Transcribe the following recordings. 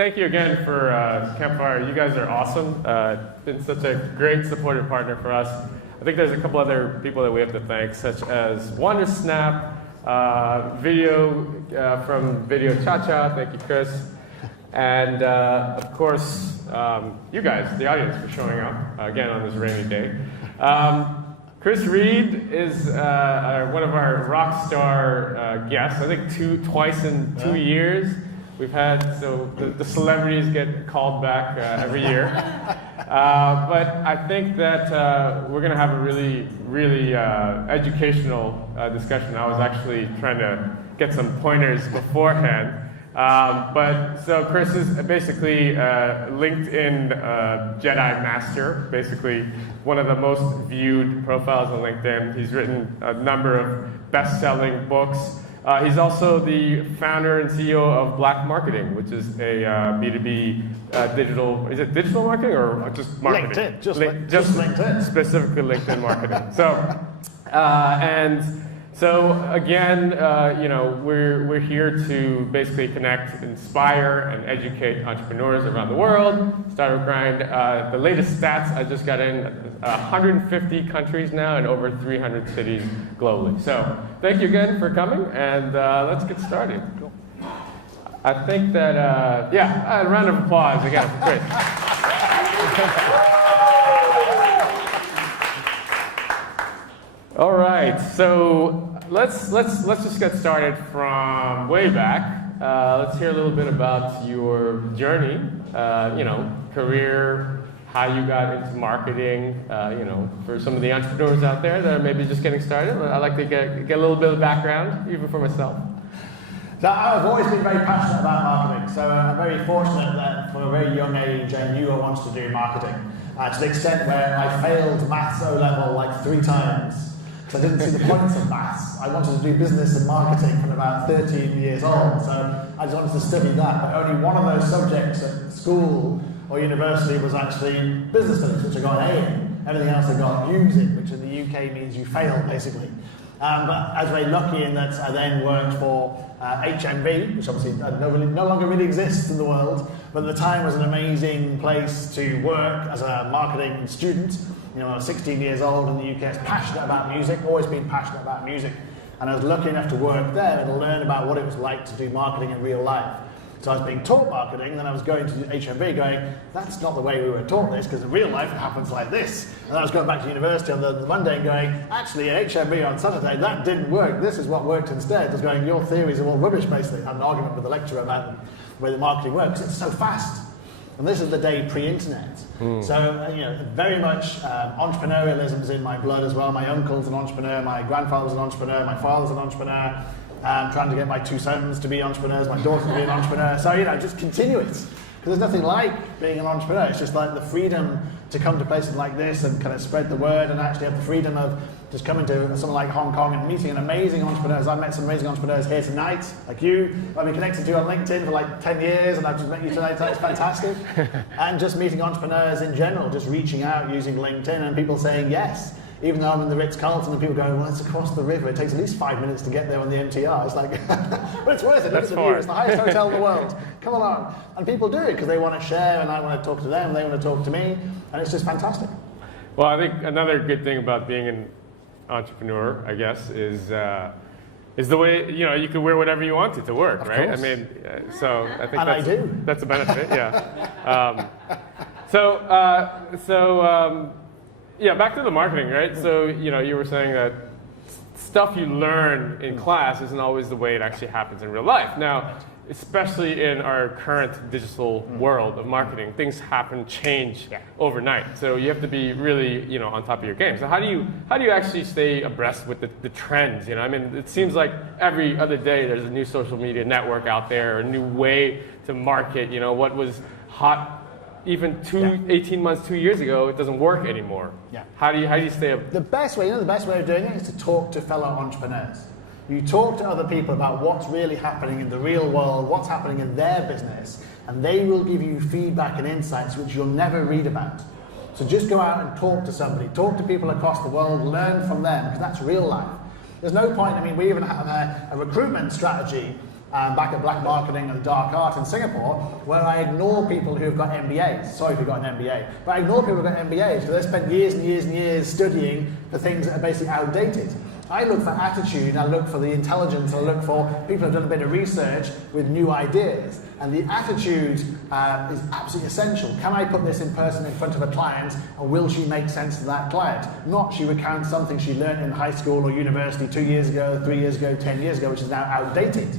thank you again for Campfire. You guys are awesome. Been such a great supportive partner for us. I think there's a couple other people that we have to thank, such as WonderSnap, Video from Video Cha-Cha. Thank you, Chris. And of course, you guys, the audience, for showing up again on this rainy day. Chris Reed is one of our rock star guests. I think twice in 2 years. We've had, so the celebrities get called back every year. But I think that we're going to have a really educational discussion. I was actually trying to get some pointers beforehand. So Chris is basically LinkedIn Jedi Master, basically one of the most viewed profiles on LinkedIn. He's written a number of best-selling books. He's also the founder and CEO of Black Marketing, which is a B2B digital, is it digital marketing or just marketing? LinkedIn, just LinkedIn. Specifically LinkedIn marketing. So again, we're here to basically connect, inspire, and educate entrepreneurs around the world. Startup Grind. The latest stats I just got in: 150 countries now and over 300 cities globally. So thank you again for coming, and let's get started. Cool. I think that a round of applause again. Great. All right, so let's just get started from way back. Let's hear a little bit about your journey, career, how you got into marketing. For some of the entrepreneurs out there that are maybe just getting started, I'd like to get a little bit of background, even for myself. So I've always been very passionate about marketing. So I'm very fortunate that from a very young age I knew I wanted to do marketing. To the extent where I failed maths O-level like 3 times. So I didn't see the points of maths. I wanted to do business and marketing from about 13 years old. So I just wanted to study that. But only one of those subjects at school or university was actually business studies, which I got an A in. Everything else I got U's in, which in the UK means you fail, basically. But I was very lucky in that I then worked for HMV, which obviously no longer really exists in the world, but at the time was an amazing place to work as a marketing student. I was 16 years old in the UK, I was passionate about music, always been passionate about music. And I was lucky enough to work there and to learn about what it was like to do marketing in real life. So I was being taught marketing, and then I was going to HMV going, that's not the way we were taught this, because in real life it happens like this. And I was going back to university on the Monday and going, actually at HMV on Saturday, that didn't work, this is what worked instead. I was going, your theories are all rubbish, basically. I had an argument with the lecturer about the way the marketing works. It's so fast. And this is the day pre-internet. So, very much entrepreneurialism's in my blood as well. My uncle's an entrepreneur, my grandfather's an entrepreneur, my father's an entrepreneur. Trying to get my 2 sons to be entrepreneurs, my daughter to be an entrepreneur. So, just continue it. Because there's nothing like being an entrepreneur. It's just like the freedom to come to places like this and kind of spread the word and actually have the freedom of just coming to somewhere like Hong Kong and meeting an amazing entrepreneurs. I've met some amazing entrepreneurs here tonight, like you. I've been connected to you on LinkedIn for like 10 years and I've just met you tonight. It's fantastic. And just meeting entrepreneurs in general, just reaching out using LinkedIn and people saying yes. Even though I'm in the Ritz-Carlton and people go, well, it's across the river. It takes at least 5 minutes to get there on the MTR. It's like, but it's worth it. Look at the view. It's the highest hotel in the world. Come along. And people do it because they want to share and I want to talk to them. They want to talk to me. And it's just fantastic. Well, I think another good thing about being an entrepreneur, I guess, is the way, you can wear whatever you want to work, right? Course. I mean, so I think I do. That's a benefit, yeah. Yeah, back to the marketing, right? So, you were saying that stuff you learn in class isn't always the way it actually happens in real life. Now, especially in our current digital world of marketing, things change overnight. So you have to be really, on top of your game. So how do you actually stay abreast with the trends? I mean, it seems like every other day there's a new social media network out there, a new way to market. What was hot even 18 months, 2 years ago, it doesn't work anymore. Yeah. How do you stay up? The best way of doing it is to talk to fellow entrepreneurs. You talk to other people about what's really happening in the real world, what's happening in their business, and they will give you feedback and insights which you'll never read about. So just go out and talk to somebody, talk to people across the world, learn from them, because that's real life. There's no point, we even have a recruitment strategy back at Black Marketing and Dark Art in Singapore, where I ignore people who've got MBAs. Sorry if you've got an MBA, but I ignore people who've got MBAs because they spent years and years and years studying for things that are basically outdated. I look for attitude, I look for the intelligence, I look for people who've done a bit of research with new ideas. And the attitude is absolutely essential. Can I put this in person in front of a client, and will she make sense to that client? Not she recounts something she learned in high school or university 2 years ago, 3 years ago, 10 years ago, which is now outdated.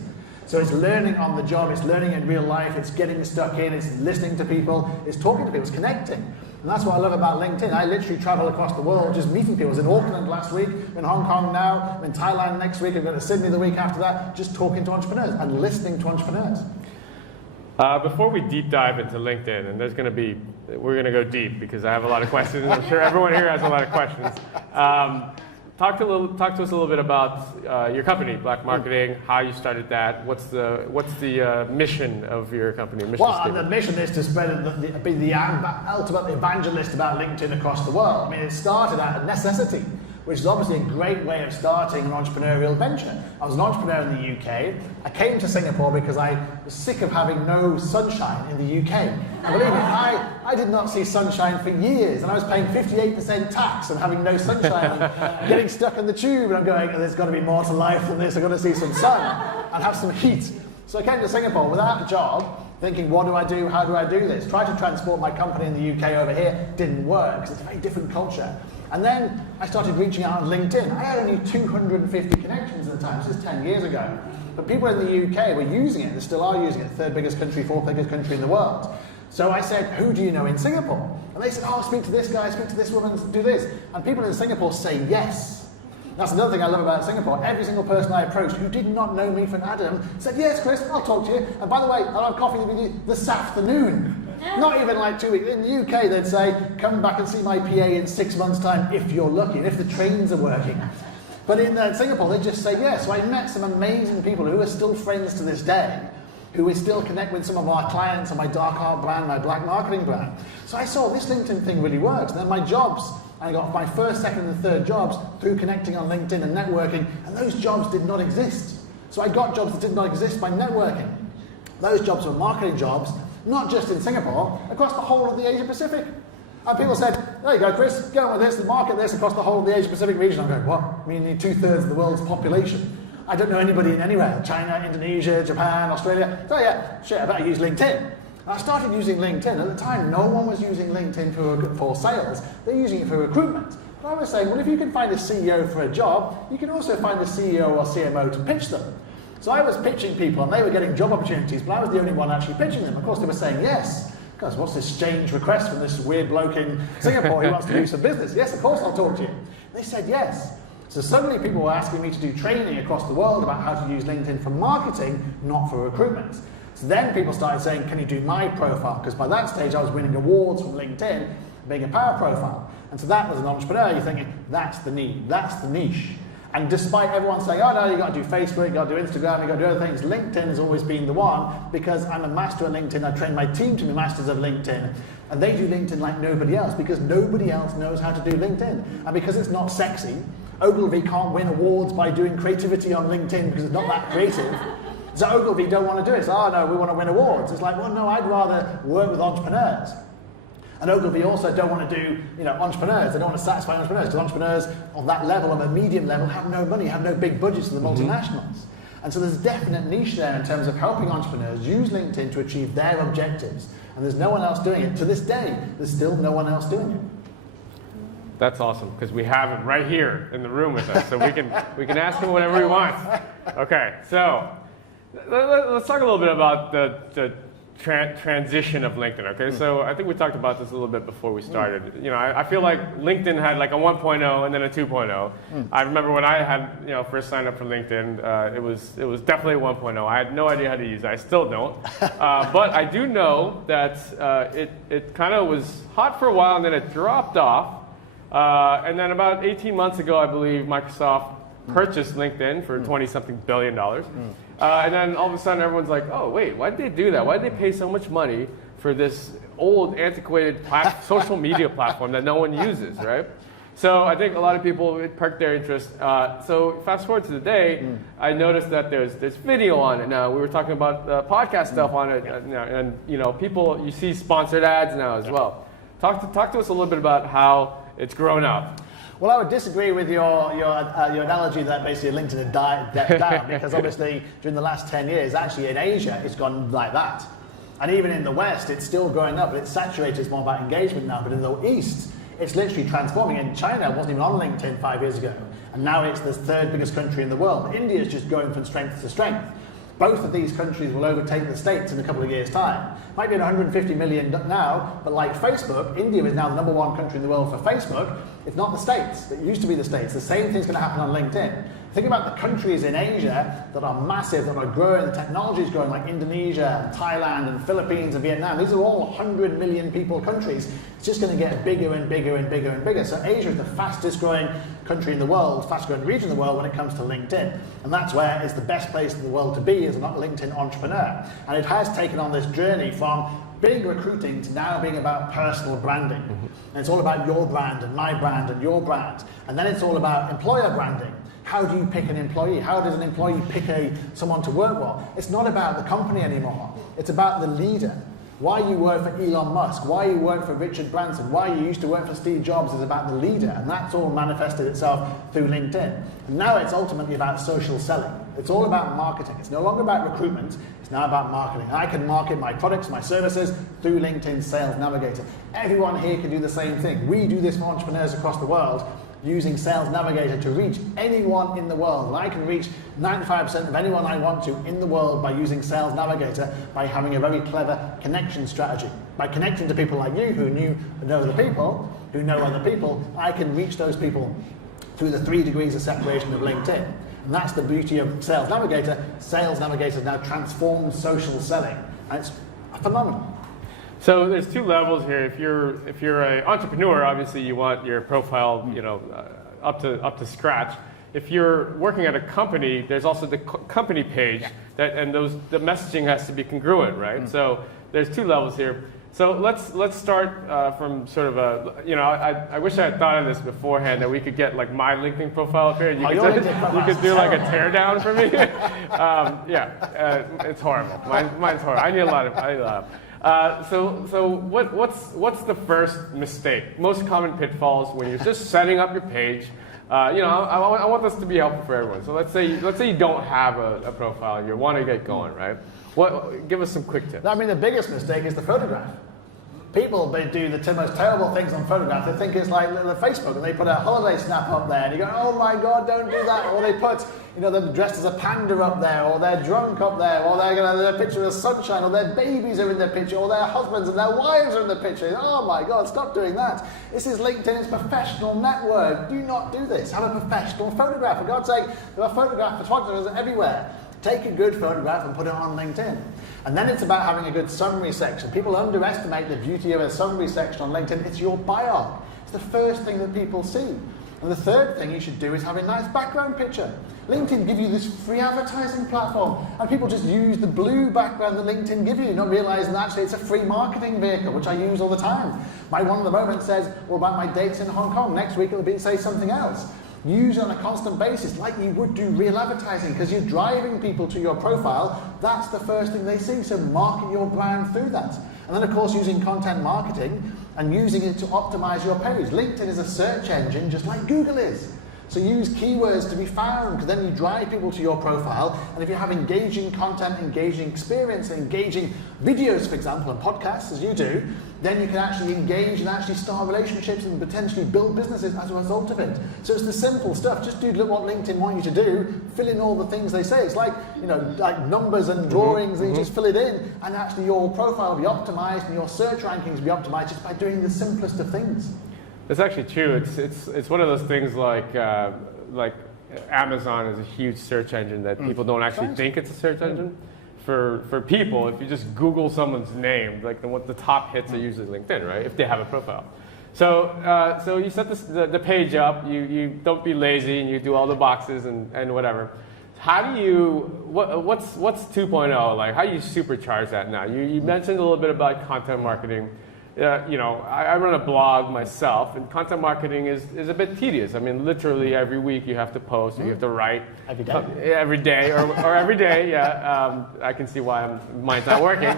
So it's learning on the job, it's learning in real life, it's getting stuck in, it's listening to people, it's talking to people, it's connecting. And that's what I love about LinkedIn. I literally travel across the world just meeting people. I was in Auckland last week, I'm in Hong Kong now, I'm in Thailand next week, I'm going to Sydney the week after that, just talking to entrepreneurs and listening to entrepreneurs. Before we deep dive into LinkedIn, and we're going to go deep because I have a lot of questions. I'm sure everyone here has a lot of questions. Talk to us a little bit about your company, Black Marketing, how you started that. What's the mission of your company? The mission is to be the ultimate evangelist about LinkedIn across the world. I mean, it started out of necessity, which is obviously a great way of starting an entrepreneurial venture. I was an entrepreneur in the UK. I came to Singapore because I was sick of having no sunshine in the UK. And believe me, I did not see sunshine for years, and I was paying 58% tax and having no sunshine and getting stuck in the tube, and I'm going, there's got to be more to life than this. I've got to see some sun and have some heat. So I came to Singapore without a job, thinking, what do I do? How do I do this? Tried to transport my company in the UK over here, didn't work, because it's a very different culture. And then I started reaching out on LinkedIn. I had only 250 connections at the time, this is 10 years ago. But people in the UK were using it, they still are using it, third biggest country, fourth biggest country in the world. So I said, who do you know in Singapore? And they said, oh, speak to this guy, speak to this woman, do this. And people in Singapore say yes. That's another thing I love about Singapore. Every single person I approached who did not know me from Adam said, yes, Chris, I'll talk to you. And by the way, I'll have coffee with you this afternoon. Not even like 2 weeks. In the UK, they'd say, come back and see my PA in 6 months' time if you're lucky, if the trains are working. But in Singapore, they just say yes. So I met some amazing people who are still friends to this day, who we still connect with some of our clients on my Dark Art brand, my Black Marketing brand. So I saw this LinkedIn thing really works. And then my jobs, I got my first, second, and third jobs through connecting on LinkedIn and networking, and those jobs did not exist. So I got jobs that did not exist by networking. Those jobs were marketing jobs, not just in Singapore, across the whole of the Asia Pacific. And people said, there you go, Chris, go on with this, market this across the whole of the Asia Pacific region. I'm going, what? I mean, you need 2/3 of the world's population. I don't know anybody in anywhere, China, Indonesia, Japan, Australia. So yeah, shit, I better use LinkedIn. And I started using LinkedIn. At the time, no one was using LinkedIn for sales. They're using it for recruitment. But I was saying, well, if you can find a CEO for a job, you can also find a CEO or CMO to pitch them. So I was pitching people, and they were getting job opportunities, but I was the only one actually pitching them. Of course, they were saying yes. Because what's this strange request from this weird bloke in Singapore who wants to do some business? Yes, of course, I'll talk to you. They said yes. So suddenly people were asking me to do training across the world about how to use LinkedIn for marketing, not for recruitment. So then people started saying, can you do my profile? Because by that stage, I was winning awards from LinkedIn, being a power profile. And so that, as an entrepreneur, you're thinking, that's the need, that's the niche. And despite everyone saying, oh no, you've got to do Facebook, you've got to do Instagram, you've got to do other things, LinkedIn has always been the one, because I'm a master at LinkedIn, I train my team to be masters of LinkedIn, and they do LinkedIn like nobody else, because nobody else knows how to do LinkedIn. And because it's not sexy, Ogilvy can't win awards by doing creativity on LinkedIn because it's not that creative. So Ogilvy don't want to do it. So, oh no, we want to win awards. It's like, well no, I'd rather work with entrepreneurs. And Ogilvy also don't want to do, entrepreneurs. They don't want to satisfy entrepreneurs, because entrepreneurs on that level, of a medium level, have no money, have no big budgets to the multinationals. And so there's a definite niche there in terms of helping entrepreneurs use LinkedIn to achieve their objectives. And there's no one else doing it. To this day, there's still no one else doing it. That's awesome, because we have him right here in the room with us, so we can ask him whatever we want. Okay, so let's talk a little bit about the transition of LinkedIn. Okay, so I think we talked about this a little bit before we started. I feel like LinkedIn had like a 1.0 and then a 2.0. I remember when I had first signed up for LinkedIn, it was definitely 1.0. I had no idea how to use it. I still don't, but I do know that it kind of was hot for a while and then it dropped off. And then about 18 months ago, I believe Microsoft purchased LinkedIn for $20-something billion. And then all of a sudden, everyone's like, oh, wait, why did they do that? Why did they pay so much money for this old, antiquated social media platform that no one uses, right? So I think a lot of people it perked their interest. So fast forward to today, I noticed that there's video on it now. We were talking about podcast stuff on it, now, and people you see sponsored ads now as well. Talk to us a little bit about how it's grown up. Well, I would disagree with your analogy that basically LinkedIn had died down because obviously during the last 10 years, actually in Asia, it's gone like that. And even in the West, it's still growing up, but it's saturated. It's more about engagement now. But in the East, it's literally transforming. In China, it wasn't even on LinkedIn 5 years ago. And now it's the third biggest country in the world. India is just going from strength to strength. Both of these countries will overtake the States in a couple of years' time. Might be at 150 million now, but like Facebook, India is now the #1 country in the world for Facebook. It's not the States. It used to be the States. The same thing's going to happen on LinkedIn. Think about the countries in Asia that are massive, that are growing, the technology is growing, like Indonesia, and Thailand, and Philippines, and Vietnam. These are all 100 million people countries. It's just going to get bigger and bigger and bigger and bigger. So Asia is the fastest growing country in the world, fastest growing region in the world when it comes to LinkedIn. And that's where it's the best place in the world to be as a LinkedIn entrepreneur. And it has taken on this journey from big recruiting to now being about personal branding. And it's all about your brand and my brand and your brand. And then it's all about employer branding. How do you pick an employee? How does an employee pick someone to work for? It's not about the company anymore. It's about the leader. Why you work for Elon Musk, why you work for Richard Branson, why you used to work for Steve Jobs is about the leader, and that's all manifested itself through LinkedIn. And now it's ultimately about social selling. It's all about marketing. It's no longer about recruitment, it's now about marketing. I can market my products, my services through LinkedIn Sales Navigator. Everyone here can do the same thing. We do this for entrepreneurs across the world, using Sales Navigator to reach anyone in the world. And I can reach 95% of anyone I want to in the world by using Sales Navigator, by having a very clever connection strategy. By connecting to people like you who know the people, who know other people, I can reach those people through the 3 degrees of separation of LinkedIn. And that's the beauty of Sales Navigator. Sales Navigator now transforms social selling. And it's phenomenal. So there's 2 levels here. If you're an entrepreneur, obviously you want your profile, up to scratch. If you're working at a company, there's also the company page, and the messaging has to be congruent, right? So there's 2 levels here. So let's start from sort of I wish I had thought of this beforehand, that we could get like my LinkedIn profile up here. And you could do like a teardown for me. It's horrible. Mine's horrible. I need a lot of. So what's the first mistake? Most common pitfalls when you're just setting up your page. I want this to be helpful for everyone. So let's say you don't have a profile and you want to get going, right? Give us some quick tips. I mean, the biggest mistake is the photograph. People, they do the most terrible things on photographs. They think it's like Facebook, and they put a holiday snap up there, and you go, oh my God, don't do that. Or they put, they're dressed as a panda up there, or they're drunk up there, or they're going to have a picture of sunshine, or their babies are in their picture, or their husbands and their wives are in the picture. Oh my God, stop doing that. This is LinkedIn, it's a professional network. Do not do this. Have a professional photograph. For God's sake, there are photographers everywhere. Take a good photograph and put it on LinkedIn. And then it's about having a good summary section. People underestimate the beauty of a summary section on LinkedIn. It's your bio. It's the first thing that people see. And the third thing you should do is have a nice background picture. LinkedIn gives you this free advertising platform, and people just use the blue background that LinkedIn gives you, not realizing that actually it's a free marketing vehicle, which I use all the time. My one at the moment says all about my dates in Hong Kong. Next week it'll say something else. Use it on a constant basis like you would do real advertising, because you're driving people to your profile. That's the first thing they see, so market your brand through that. And then of course using content marketing and using it to optimize your page. LinkedIn is a search engine just like Google is. So use keywords to be found, because then you drive people to your profile. And if you have engaging content, engaging experience, engaging videos, for example, and podcasts, as you do, then you can actually engage and actually start relationships and potentially build businesses as a result of it. So it's the simple stuff. Just do what LinkedIn want you to do. Fill in all the things they say. It's like, like numbers and drawings, and you just fill it in, and actually your profile will be optimized and your search rankings will be optimized just by doing the simplest of things. That's actually true. It's one of those things like Amazon is a huge search engine that people don't actually think it's a search engine. For people, if you just Google someone's name, like what the top hits are usually LinkedIn, right? If they have a profile. So you set the page up. You don't be lazy and you do all the boxes and whatever. How do you what's 2.0 like? How do you supercharge that now? You mentioned a little bit about content marketing. I run a blog myself, and content marketing is a bit tedious. I mean, literally every week you have to post, you have to write. Every day. Every day, or every day, yeah. I can see why mine's not working.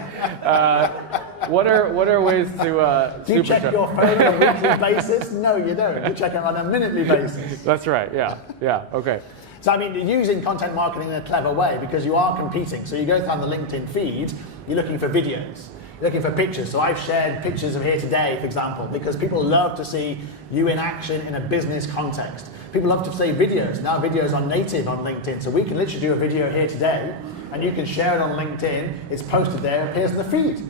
What are ways to Do you check your phone on a weekly basis? No, you don't. You check it on a minutely basis. That's right, yeah, okay. So, I mean, you're using content marketing in a clever way because you are competing. So you go down the LinkedIn feed, you're looking for videos. You're looking for pictures. So I've shared pictures of here today, for example, because people love to see you in action in a business context. People love to see videos. Now videos are native on LinkedIn. So we can literally do a video here today, and you can share it on LinkedIn. It's posted there, it appears in the feed.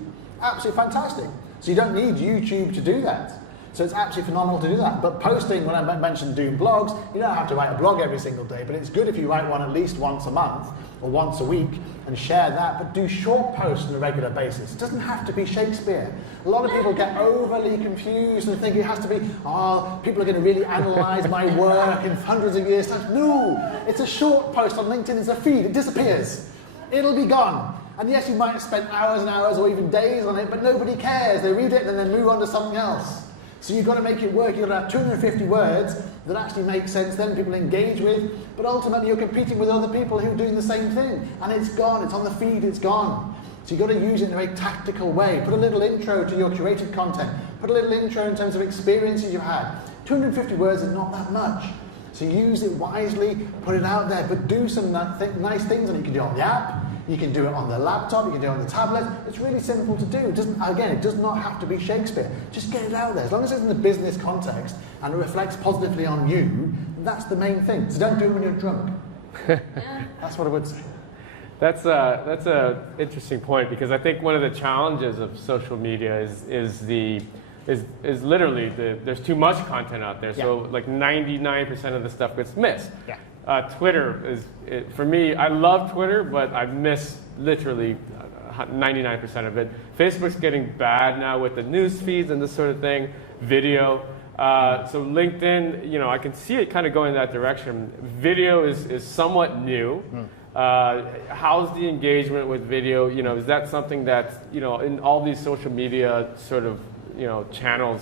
Absolutely fantastic. So you don't need YouTube to do that. So it's absolutely phenomenal to do that. But posting, when I mentioned doing blogs, you don't have to write a blog every single day, but it's good if you write one at least once a month or once a week and share that, but do short posts on a regular basis. It doesn't have to be Shakespeare. A lot of people get overly confused and think it has to be, people are going to really analyze my work in hundreds of years' time. No, it's a short post on LinkedIn, it's a feed, it disappears. It'll be gone. And yes, you might have spent hours and hours or even days on it, but nobody cares. They read it and then they move on to something else. So you've got to make it work. You've got to have 250 words that actually make sense, then people engage with, but ultimately you're competing with other people who are doing the same thing. And it's gone, it's on the feed, it's gone. So you've got to use it in a very tactical way. Put a little intro to your curated content. Put a little intro in terms of experiences you've had. 250 words is not that much. So use it wisely, put it out there, but do some nice things, and you can do it on the app. You can do it on the laptop, you can do it on the tablet. It's really simple to do. It does not have to be Shakespeare. Just get it out there. As long as it's in the business context and it reflects positively on you, that's the main thing. So don't do it when you're drunk. That's what I would say. That's a interesting point, because I think one of the challenges of social media is literally there's too much content out there. So like 99% of the stuff gets missed. Yeah. Twitter for me, I love Twitter, but I miss literally 99% of it. Facebook's getting bad now with the news feeds and this sort of thing, video. So LinkedIn, I can see it kind of going in that direction. Video is somewhat new. How's the engagement with video? Is that something that's, in all these social media sort of, channels,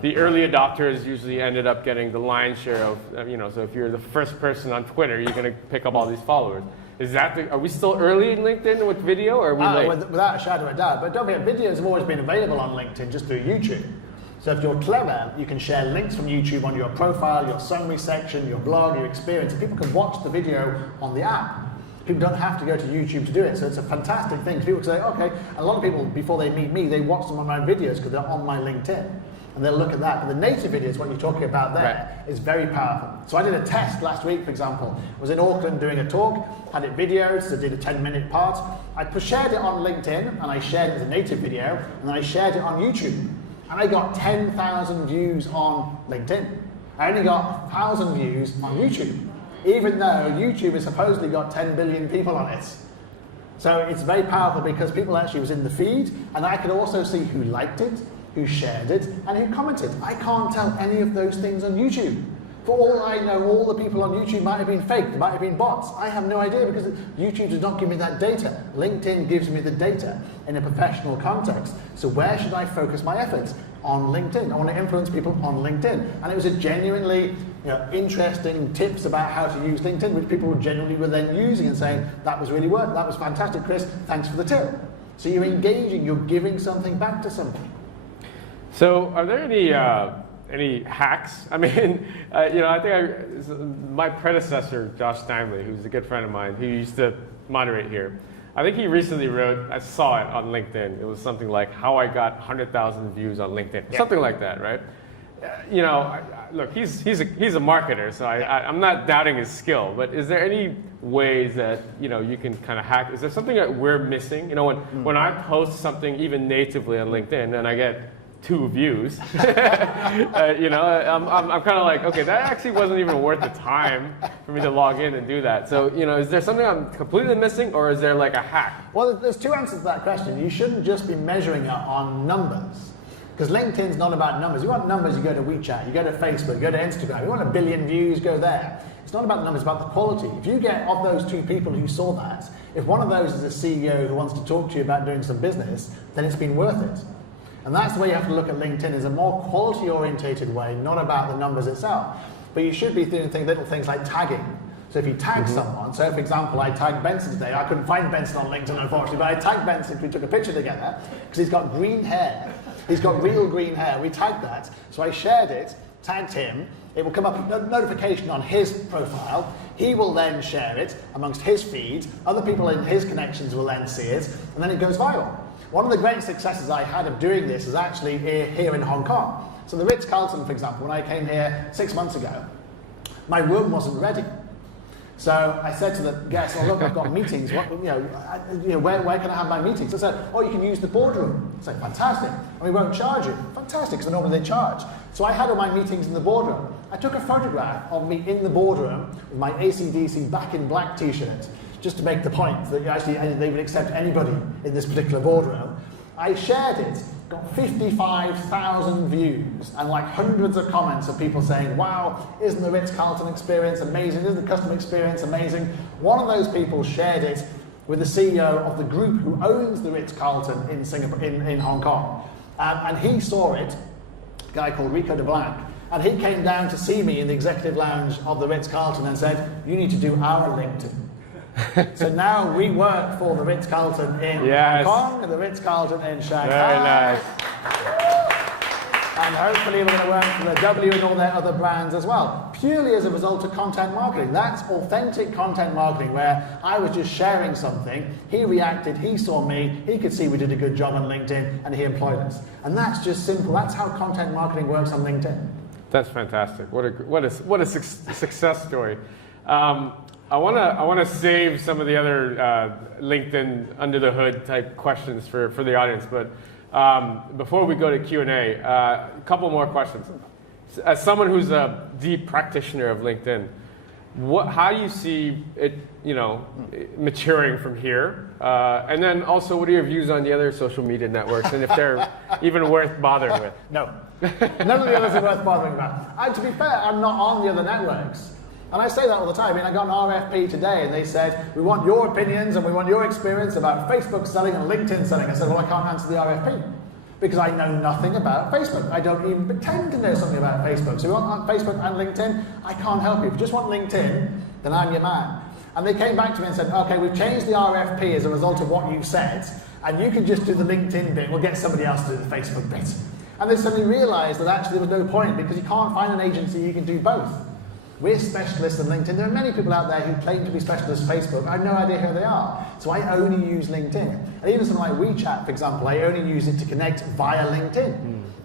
the early adopters usually ended up getting the lion's share of, so if you're the first person on Twitter, you're going to pick up all these followers. Are we still early in LinkedIn with video, or are we late? Without a shadow of a doubt. But don't forget, videos have always been available on LinkedIn just through YouTube. So if you're clever, you can share links from YouTube on your profile, your summary section, your blog, your experience, and people can watch the video on the app. People don't have to go to YouTube to do it, so it's a fantastic thing. People say, okay, a lot of people, before they meet me, they watch some of my videos because they're on my LinkedIn. And they'll look at that. But the native videos, what you're talking about there, is very powerful. So I did a test last week, for example. I was in Auckland doing a talk, had it videoed, so I did a 10-minute part. I shared it on LinkedIn, and I shared it as a native video, and then I shared it on YouTube. And I got 10,000 views on LinkedIn. I only got 1,000 views on YouTube, even though YouTube has supposedly got 10 billion people on it. So it's very powerful because people actually was in the feed, and I could also see who liked it, who shared it, and who commented. I can't tell any of those things on YouTube. For all I know, all the people on YouTube might have been fake, they might have been bots. I have no idea because YouTube does not give me that data. LinkedIn gives me the data in a professional context. So where should I focus my efforts? On LinkedIn. I want to influence people on LinkedIn. And it was a genuinely interesting tips about how to use LinkedIn, which people genuinely were then using and saying, that was really work, that was fantastic, Chris, thanks for the tip. So you're engaging, you're giving something back to somebody. So, are there any hacks? I mean, I think my predecessor, Josh Steinley, who's a good friend of mine, who used to moderate here, I think he recently wrote, I saw it on LinkedIn, it was something like how I got 100,000 views on LinkedIn, something like that, right? Look, he's a marketer, so I'm not doubting his skill, but is there any ways that you can kind of hack? Is there something that we're missing? When I post something even natively on LinkedIn and I get 2 views, I'm kind of like, okay, that actually wasn't even worth the time for me to log in and do that. So, is there something I'm completely missing, or is there like a hack? Well, there's 2 answers to that question. You shouldn't just be measuring it on numbers, because LinkedIn's not about numbers. You want numbers, you go to WeChat, you go to Facebook, you go to Instagram. You want 1 billion views, go there. It's not about the numbers, it's about the quality. If you get, of those 2 people who saw that, if one of those is a CEO who wants to talk to you about doing some business, then it's been worth it. And that's the way you have to look at LinkedIn, is a more quality-orientated way, not about the numbers itself. But you should be doing little things like tagging. So if you tag someone, so for example, I tagged Benson today. I couldn't find Benson on LinkedIn, unfortunately, but I tagged Benson because we took a picture together, because he's got green hair. He's got real green hair. We tagged that. So I shared it, tagged him. It will come up a notification on his profile. He will then share it amongst his feed. Other people in his connections will then see it, and then it goes viral. One of the great successes I had of doing this is actually here in Hong Kong. So the Ritz-Carlton, for example, when I came here 6 months ago, my room wasn't ready. So I said to the guests, "Oh look, I've got meetings. Where can I have my meetings?" I said, "Oh, you can use the boardroom." I said, "Fantastic, and we won't charge you." Fantastic, because normally they charge. So I had all my meetings in the boardroom. I took a photograph of me in the boardroom with my AC/DC Back in Black T-shirt, just to make the point that actually they would accept anybody in this particular boardroom. I shared it, got 55,000 views and like hundreds of comments of people saying, "Wow, isn't the Ritz-Carlton experience amazing? Isn't the customer experience amazing?" One of those people shared it with the CEO of the group who owns the Ritz-Carlton in Singapore, in Hong Kong. And he saw it, a guy called Rico de Blanc, and he came down to see me in the executive lounge of the Ritz-Carlton and said, "You need to do our LinkedIn." So now we work for the Ritz-Carlton in Hong Kong and the Ritz-Carlton in Shanghai. Very nice. And hopefully we're going to work for the W and all their other brands as well, purely as a result of content marketing. That's authentic content marketing, where I was just sharing something, he reacted, he saw me, he could see we did a good job on LinkedIn, and he employed us. And that's just simple. That's how content marketing works on LinkedIn. That's fantastic. What a success story. I want to save some of the other LinkedIn under the hood type questions for the audience, but before we go to Q&A, a couple more questions. As someone who's a deep practitioner of LinkedIn, how do you see it, maturing from here? And then also, what are your views on the other social media networks, and if they're even worth bothering with? No, none of the others are worth bothering about. To be fair, I'm not on the other networks. And I say that all the time. I mean, I got an RFP today and they said, "We want your opinions and we want your experience about Facebook selling and LinkedIn selling." I said, "Well, I can't answer the RFP because I know nothing about Facebook. I don't even pretend to know something about Facebook. So if you want Facebook and LinkedIn, I can't help you. If you just want LinkedIn, then I'm your man." And they came back to me and said, "Okay, we've changed the RFP as a result of what you said, and you can just do the LinkedIn bit. We'll get somebody else to do the Facebook bit." And they suddenly realized that actually there was no point, because you can't find an agency who can do both. We're specialists in LinkedIn. There are many people out there who claim to be specialists in Facebook. I have no idea who they are. So I only use LinkedIn. And even something like WeChat, for example, I only use it to connect via LinkedIn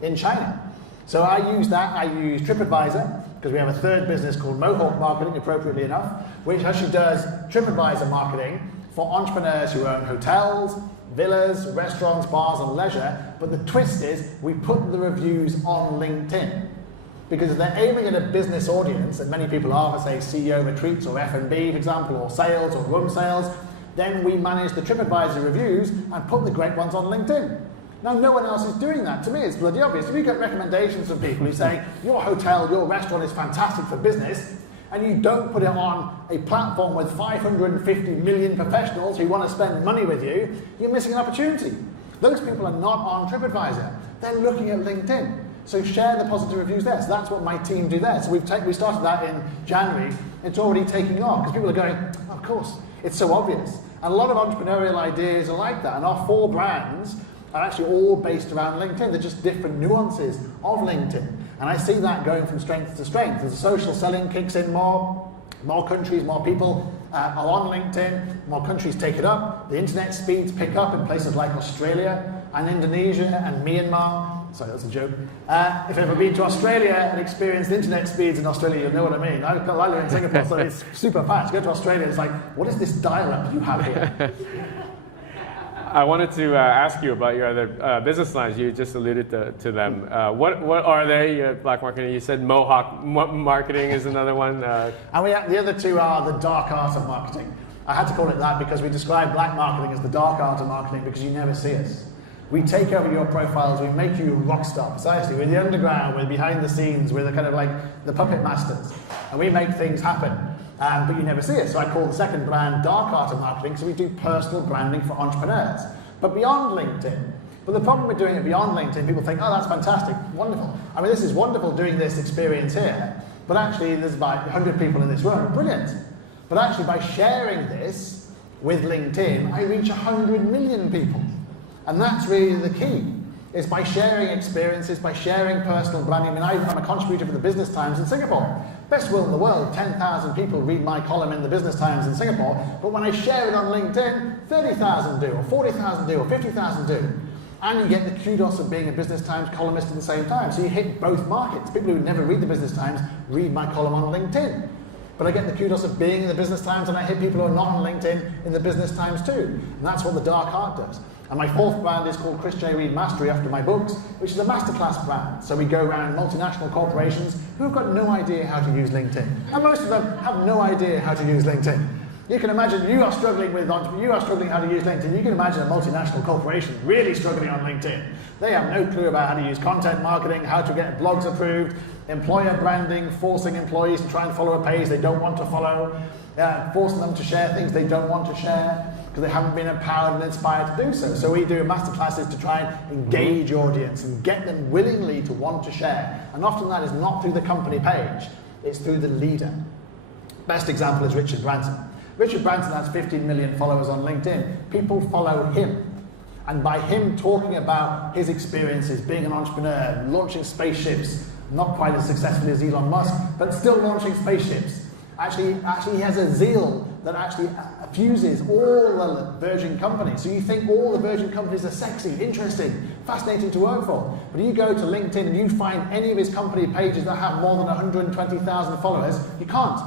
in China. So I use that. I use TripAdvisor, because we have a third business called Mohawk Marketing, appropriately enough, which actually does TripAdvisor marketing for entrepreneurs who own hotels, villas, restaurants, bars, and leisure. But the twist is we put the reviews on LinkedIn. Because if they're aiming at a business audience, and many people are, say CEO retreats or F&B, for example, or sales or room sales, then we manage the TripAdvisor reviews and put the great ones on LinkedIn. Now, no one else is doing that. To me, it's bloody obvious. If you get recommendations from people who say, "Your hotel, your restaurant is fantastic for business," and you don't put it on a platform with 550 million professionals who want to spend money with you, you're missing an opportunity. Those people are not on TripAdvisor. They're looking at LinkedIn. So share the positive reviews there. So that's what my team do there. So we started that in January. It's already taking off because people are going, "Of course, it's so obvious." And a lot of entrepreneurial ideas are like that. And our 4 brands are actually all based around LinkedIn. They're just different nuances of LinkedIn. And I see that going from strength to strength. As the social selling kicks in more countries, more people are on LinkedIn, more countries take it up. The internet speeds pick up in places like Australia and Indonesia and Myanmar. Sorry, that's a joke. If you've ever been to Australia and experienced internet speeds in Australia, you'll know what I mean. I live in Singapore, so it's super fast. You go to Australia, it's like, what is this dial-up you have here? I wanted to ask you about your other business lines. You just alluded to them. What are they, Black Marketing? You said Mohawk Marketing is another one. And the other 2 are the dark art of marketing. I had to call it that because we describe black marketing as the dark art of marketing because you never see us. We take over your profiles, we make you a rock star. Precisely, we're the underground, we're behind the scenes, we're the kind of like the puppet masters. And we make things happen, but you never see us. So I call the second brand Dark Art of Marketing, so we do personal branding for entrepreneurs. But beyond LinkedIn, But the problem with doing it beyond LinkedIn, people think, oh, that's fantastic, wonderful. I mean, this is wonderful doing this experience here, but actually there's about 100 people in this room, brilliant. But actually by sharing this with LinkedIn, I reach 100 million people. And that's really the key, is by sharing experiences, by sharing personal branding. I mean, I'm a contributor for the Business Times in Singapore. Best will in the world, 10,000 people read my column in the Business Times in Singapore, but when I share it on LinkedIn, 30,000 do, or 40,000 do, or 50,000 do. And you get the kudos of being a Business Times columnist at the same time. So you hit both markets. People who never read the Business Times read my column on LinkedIn. But I get the kudos of being in the Business Times, and I hit people who are not on LinkedIn in the Business Times too. And that's what the Dark Art does. And my fourth brand is called Chris J. Reid Mastery, after my books, which is a masterclass brand. So we go around multinational corporations who have got no idea how to use LinkedIn. And most of them have no idea how to use LinkedIn. You can imagine you are struggling how to use LinkedIn. You can imagine a multinational corporation really struggling on LinkedIn. They have no clue about how to use content marketing, how to get blogs approved, employer branding, forcing employees to try and follow a page they don't want to follow, forcing them to share things they don't want to share because they haven't been empowered and inspired to do so. So we do masterclasses to try and engage your audience and get them willingly to want to share. And often that is not through the company page, it's through the leader. Best example is Richard Branson. Richard Branson has 15 million followers on LinkedIn. People follow him. And by him talking about his experiences, being an entrepreneur, launching spaceships, not quite as successfully as Elon Musk, but still launching spaceships. Actually he has a zeal that actually fuses all the Virgin companies. So you think all the Virgin companies are sexy, interesting, fascinating to work for. But you go to LinkedIn and you find any of his company pages that have more than 120,000 followers, you can't.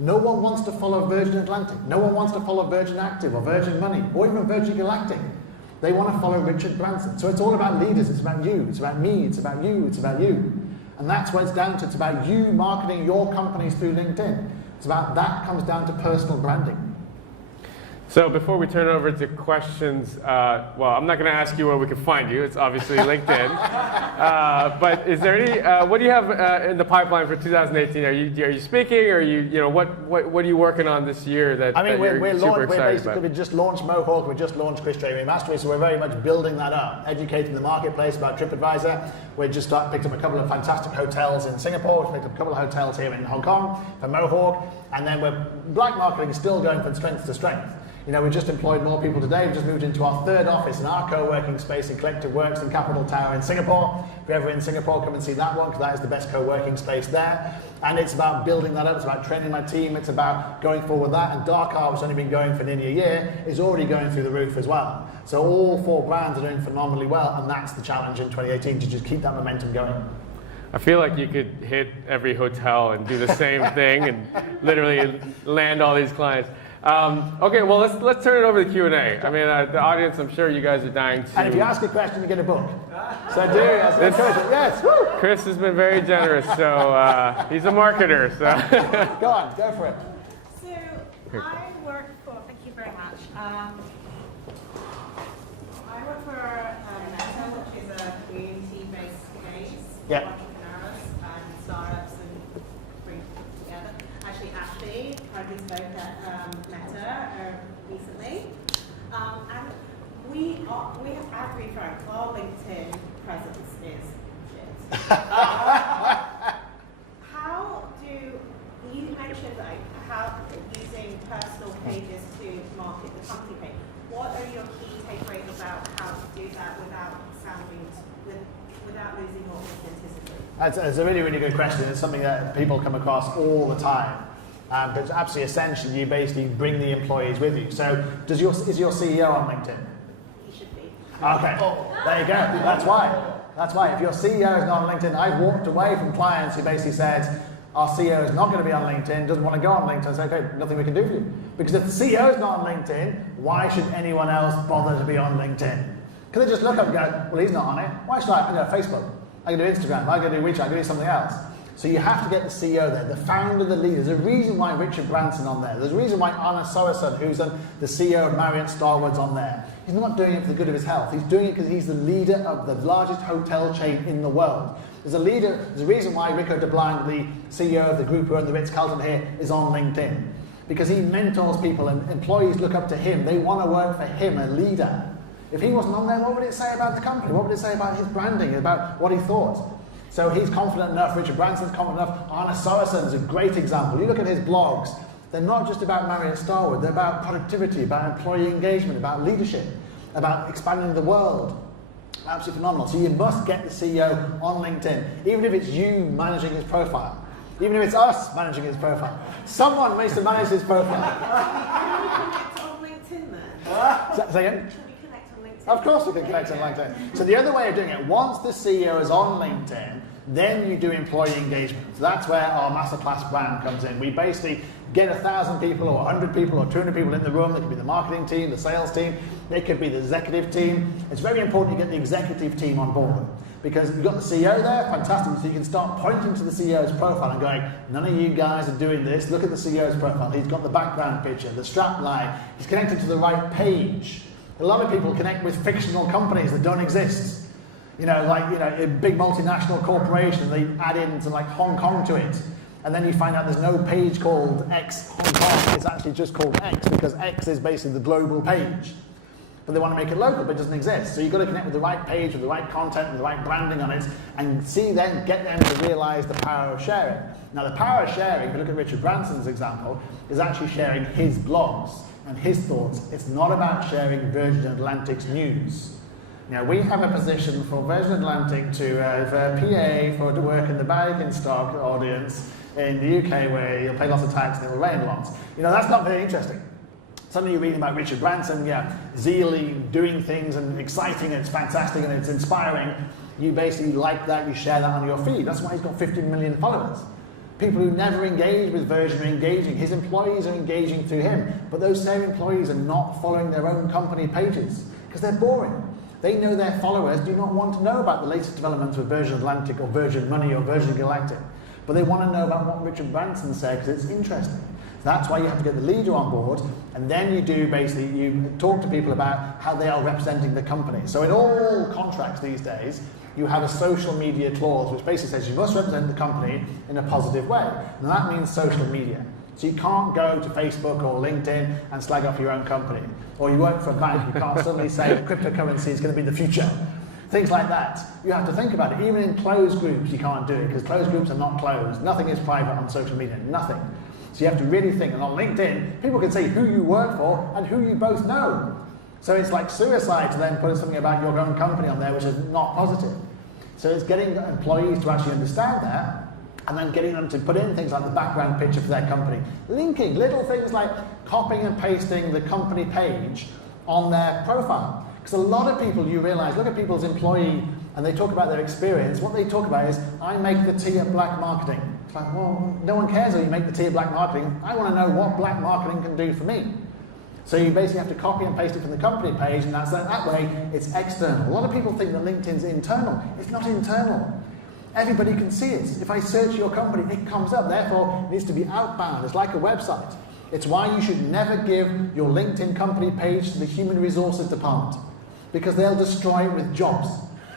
No one wants to follow Virgin Atlantic. No one wants to follow Virgin Active or Virgin Money or even Virgin Galactic. They want to follow Richard Branson. So it's all about leaders. It's about you. It's about me. It's about you. It's about you. And that's what it's down to. It's about you marketing your companies through LinkedIn. It's about that comes down to personal branding. So before we turn it over to questions, well, I'm not going to ask you where we can find you. It's obviously LinkedIn. But is there any? What do you have in the pipeline for 2018? Are you speaking? Or what are you working on this year that you're super excited about? We just launched Mohawk. We just launched Chris J. Reid Mastery. So we're very much building that up, educating the marketplace about TripAdvisor. We just picked up a couple of fantastic hotels in Singapore. We picked up a couple of hotels here in Hong Kong for Mohawk, and then black marketing is still going from strength to strength. We just employed more people today. We just moved into our third office in our co-working space in Collective Works in Capital Tower in Singapore. If you're ever in Singapore, come and see that one, because that is the best co-working space there. And it's about building that up. It's about training my team. It's about going forward with that. And Dark Art, which has only been going for nearly a year, is already going through the roof as well. So all four brands are doing phenomenally well, and that's the challenge in 2018, to just keep that momentum going. I feel like you could hit every hotel and do the same thing and literally land all these clients. Okay, well, let's turn it over to Q&A. I mean, the audience, I'm sure you guys are dying to... And if you ask a question, you get a book. So I do, yes. Woo! Chris has been very generous, so he's a marketer. So Go on, go for it. So I work for, thank you very much. I work for Meta, which is a community-based space for entrepreneurs and startups and bring people together. Actually, Ashley currently spoke at Meta recently, and we have to be frank, our LinkedIn presence is shit. How do you mentioned how using personal pages to market the company page? What are your key takeaways about how to do that without losing your authenticity? That's a really, really good question. It's something that people come across all the time. But it's absolutely essential. You basically bring the employees with you. So is your CEO on LinkedIn? He should be. Okay, there you go. That's why. If your CEO is not on LinkedIn, I've walked away from clients who basically said, our CEO is not going to be on LinkedIn, doesn't want to go on LinkedIn. I say, okay, nothing we can do for you. Because if the CEO is not on LinkedIn, why should anyone else bother to be on LinkedIn? Can they just look up and go, well, he's not on it. Why should I? I can go Facebook. I can do Instagram. I can do WeChat. I can do something else. So you have to get the CEO there, the founder, the leader. There's a reason why Richard Branson on there. There's a reason why Anna Sorensen, who's the CEO of Marriott Starwood's on there. He's not doing it for the good of his health. He's doing it because he's the leader of the largest hotel chain in the world. There's a reason why Rico de Blanc, the CEO of the group who owned the Ritz-Carlton here, is on LinkedIn. Because he mentors people and employees look up to him. They want to work for him, a leader. If he wasn't on there, what would it say about the company? What would it say about his branding, about what he thought? So he's confident enough, Richard Branson's confident enough, Arne Sorensen's a great example. You look at his blogs, they're not just about Marriott Starwood, they're about productivity, about employee engagement, about leadership, about expanding the world. Absolutely phenomenal. So you must get the CEO on LinkedIn, even if it's you managing his profile. Even if it's us managing his profile. Someone needs to manage his profile. Connect on LinkedIn then? Say again? Can we connect on LinkedIn? Of course we can connect on LinkedIn. So the other way of doing it, once the CEO is on LinkedIn, then you do employee engagement. So that's where our masterclass brand comes in. We basically get 1,000 people or 100 people or 200 people in the room. They could be the marketing team, the sales team. They could be the executive team. It's very important you get the executive team on board. Because you've got the CEO there, fantastic, so you can start pointing to the CEO's profile and going, none of you guys are doing this, look at the CEO's profile, he's got the background picture, the strap line, he's connected to the right page. A lot of people connect with fictional companies that don't exist. A big multinational corporation, they add into like Hong Kong to it. And then you find out there's no page called X Hong Kong, it's actually just called X because X is basically the global page. But they want to make it local, but it doesn't exist. So you've got to connect with the right page, with the right content, with the right branding on it, and get them to realise the power of sharing. Now, the power of sharing, if you look at Richard Branson's example, is actually sharing his blogs and his thoughts. It's not about sharing Virgin Atlantic's news. Now, we have a position for Virgin Atlantic to to work in the Stock audience in the UK where you'll pay lots of tax and it will rain lots. That's not very interesting. Suddenly you're reading about Richard Branson, zeally doing things and exciting and it's fantastic and it's inspiring. You basically like that, you share that on your feed. That's why he's got 15 million followers. People who never engage with Virgin are engaging. His employees are engaging through him. But those same employees are not following their own company pages because they're boring. They know their followers do not want to know about the latest developments with Virgin Atlantic or Virgin Money or Virgin Galactic. But they want to know about what Richard Branson said because it's interesting. That's why you have to get the leader on board, and then you talk to people about how they are representing the company. So in all contracts these days, you have a social media clause, which basically says you must represent the company in a positive way. And that means social media. So you can't go to Facebook or LinkedIn and slag off your own company. Or you work for a bank, you can't suddenly say cryptocurrency is going to be the future. Things like that. You have to think about it. Even in closed groups, you can't do it, because closed groups are not closed. Nothing is private on social media, nothing. So you have to really think, and on LinkedIn, people can see who you work for and who you both know. So it's like suicide to then put something about your own company on there which is not positive. So it's getting employees to actually understand that, and then getting them to put in things like the background picture for their company. Linking, little things like copying and pasting the company page on their profile. Because a lot of people, you realise, look at people's employee, and they talk about their experience. What they talk about is, I make the tea at Black Marketing. It's like, well, no one cares how you make the tea at Black Marketing. I want to know what Black Marketing can do for me. So you basically have to copy and paste it from the company page, and that way it's external. A lot of people think that LinkedIn's internal. It's not internal. Everybody can see it. If I search your company, it comes up. Therefore, it needs to be outbound. It's like a website. It's why you should never give your LinkedIn company page to the human resources department, because they'll destroy it with jobs.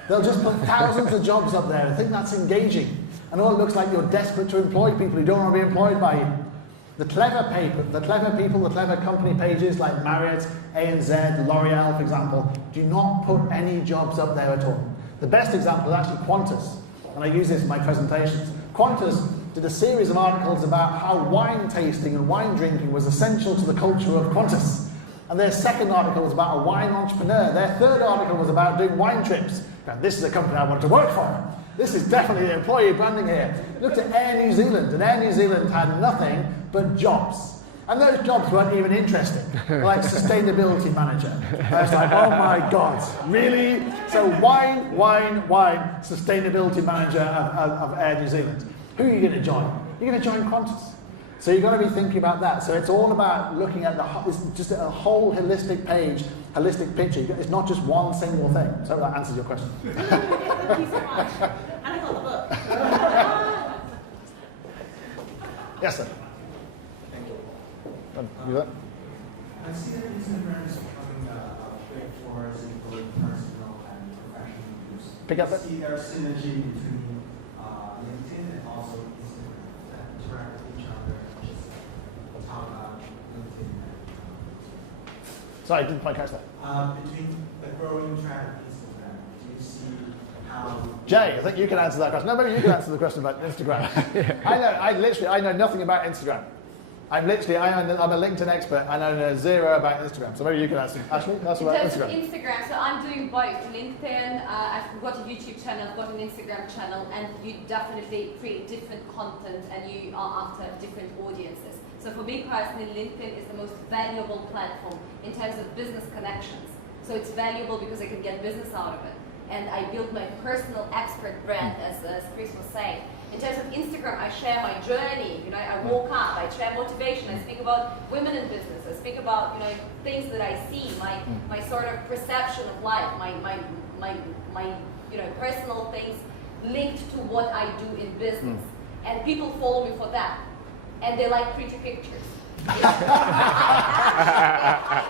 They'll just put thousands of jobs up there and think that's engaging. And all it looks like you're desperate to employ people who don't want to be employed by you. The clever people, the clever company pages like Marriott, ANZ, L'Oreal, for example, do not put any jobs up there at all. The best example is actually Qantas, and I use this in my presentations. Qantas did a series of articles about how wine tasting and wine drinking was essential to the culture of Qantas. And their second article was about a wine entrepreneur. Their third article was about doing wine trips. Now, this is a company I want to work for. This is definitely employee branding here. Looked at Air New Zealand, and Air New Zealand had nothing but jobs. And those jobs weren't even interesting, like sustainability manager. I was like, oh my God, really? So wine, sustainability manager of Air New Zealand. Who are you going to join? You're going to join Qantas. So you've got to be thinking about that. So it's all about looking at it's just a whole holistic page, holistic picture. It's not just one single thing. So that answers your question. Thank you so much. And I got the book. Yes, sir. Thank you. I see that Instagram is becoming a platform for both personal and professional use. Pick up I it. see there's synergy between LinkedIn and also Instagram that interact with each other, just talk about LinkedIn. Sorry, I didn't quite catch that. Between the growing trend of Instagram, do you see how? Jay, I think you can answer that question. No, maybe you can answer the question about Instagram. I know nothing about Instagram. I'm a LinkedIn expert. I know zero about Instagram. So maybe you can answer. Ashley, that's about In terms Instagram. of Instagram, so I'm doing both. LinkedIn, I've got a YouTube channel, I've got an Instagram channel, and you definitely create different content and you are after different audiences. So for me personally, LinkedIn is the most valuable platform in terms of business connections. So it's valuable because I can get business out of it. And I built my personal expert brand, as Chris was saying. In terms of Instagram, I share my journey. You know, I walk up, I share motivation, I speak about women in business, I speak about, you know, things that I see, my sort of perception of life, my you know, personal things linked to what I do in business. And people follow me for that. And they like pretty pictures. I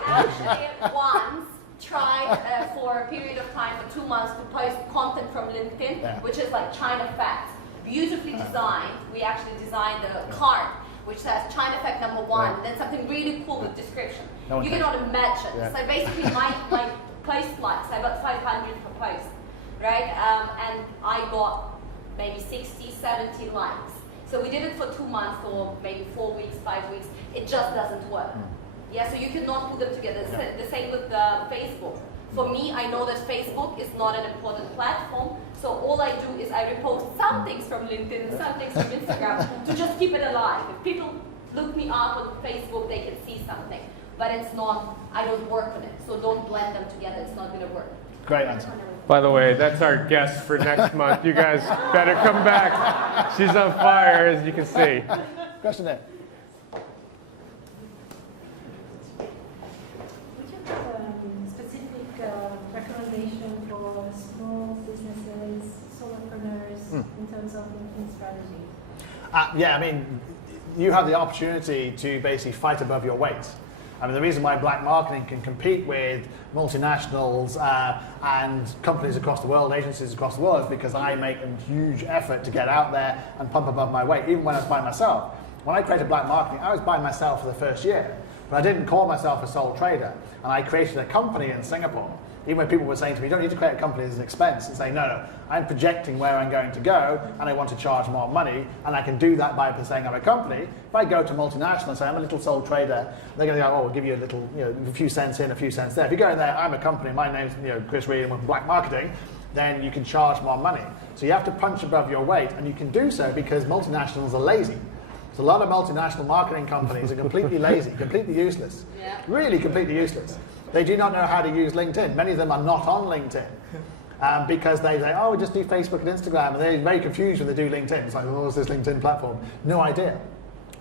actually once tried for a period of time, for 2 months, to post content from LinkedIn, which is like China facts. Beautifully designed. We actually designed a card which says China fact number 1, and then something really cool with description. You cannot imagine. So basically my post likes, I got 500 per post, right? And I got maybe 60, 70 likes. So we did it for 2 months or maybe 4 weeks, 5 weeks. It just doesn't work. Yeah, so you cannot put them together. The same with Facebook. For me, I know that Facebook is not an important platform, so all I do is I repost some things from LinkedIn and some things from Instagram to just keep it alive. If people look me up on Facebook, they can see something. But it's not, I don't work on it, so don't blend them together, it's not going to work. Great answer. By the way, that's our guest for next month. You guys better come back. She's on fire, as you can see. Question there. Would you have a specific recommendation for small businesses, solopreneurs, in terms of LinkedIn strategy? Yeah, I mean, you have the opportunity to basically fight above your weight. I mean, the reason why Black Marketing can compete with multinationals and companies across the world, agencies across the world, is because I make a huge effort to get out there and pump above my weight, even when I was by myself. When I created Black Marketing, I was by myself for the first year, but I didn't call myself a sole trader, and I created a company in Singapore. Even when people were saying to me, you don't need to create a company as an expense, and saying, no, I'm projecting where I'm going to go, and I want to charge more money, and I can do that by saying I'm a company. If I go to multinational and say I'm a little sole trader, they're going to go, we'll give you a little, a few cents in, a few cents there. If you go in there, I'm a company, my name's Chris Reed, I'm with Black Marketing, then you can charge more money. So you have to punch above your weight, and you can do so because multinationals are lazy. So a lot of multinational marketing companies are completely lazy, completely useless, really completely useless. They do not know how to use LinkedIn. Many of them are not on LinkedIn because they say, we just do Facebook and Instagram, and they're very confused when they do LinkedIn. It's like, what's this LinkedIn platform? No idea.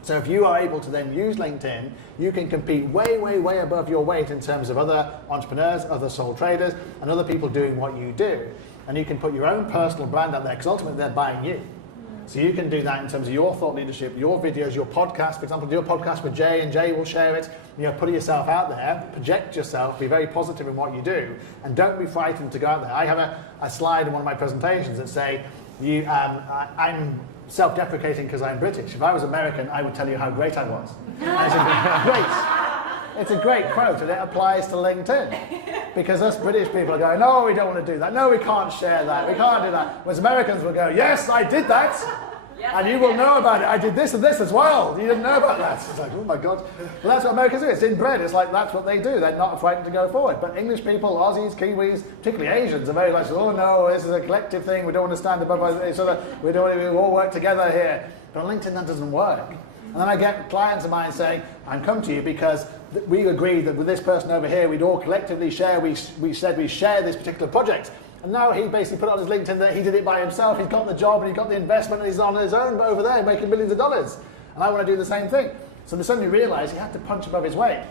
So if you are able to then use LinkedIn, you can compete way, way, way above your weight in terms of other entrepreneurs, other sole traders, and other people doing what you do. And you can put your own personal brand out there because ultimately they're buying you. So you can do that in terms of your thought leadership, your videos, your podcast. For example, do a podcast with Jay, and Jay will share it. Put yourself out there, project yourself, be very positive in what you do, and don't be frightened to go out there. I have a slide in one of my presentations that say, I'm self-deprecating because I'm British. If I was American, I would tell you how great I was. It's a great quote, and it applies to LinkedIn. Because us British people are going, no, we don't want to do that. No, we can't share that. We can't do that. Whereas Americans will go, yes, I did that. Yes, and you will know about it. I did this and this as well. You didn't know about that. It's like, oh my God. Well, that's what Americans do. It's inbred. It's like, that's what they do. They're not frightened to go forward. But English people, Aussies, Kiwis, particularly Asians, are very like, oh no, this is a collective thing. We don't want to stand above each other. We all work together here. But on LinkedIn, that doesn't work. And then I get clients of mine saying, I'm come to you because we agreed that with this person over here, we'd all collectively share, we said we share this particular project. And now he basically put on his LinkedIn that he did it by himself, he's got the job and he got the investment and he's on his own over there making millions of dollars. And I want to do the same thing. So they suddenly realised he had to punch above his weight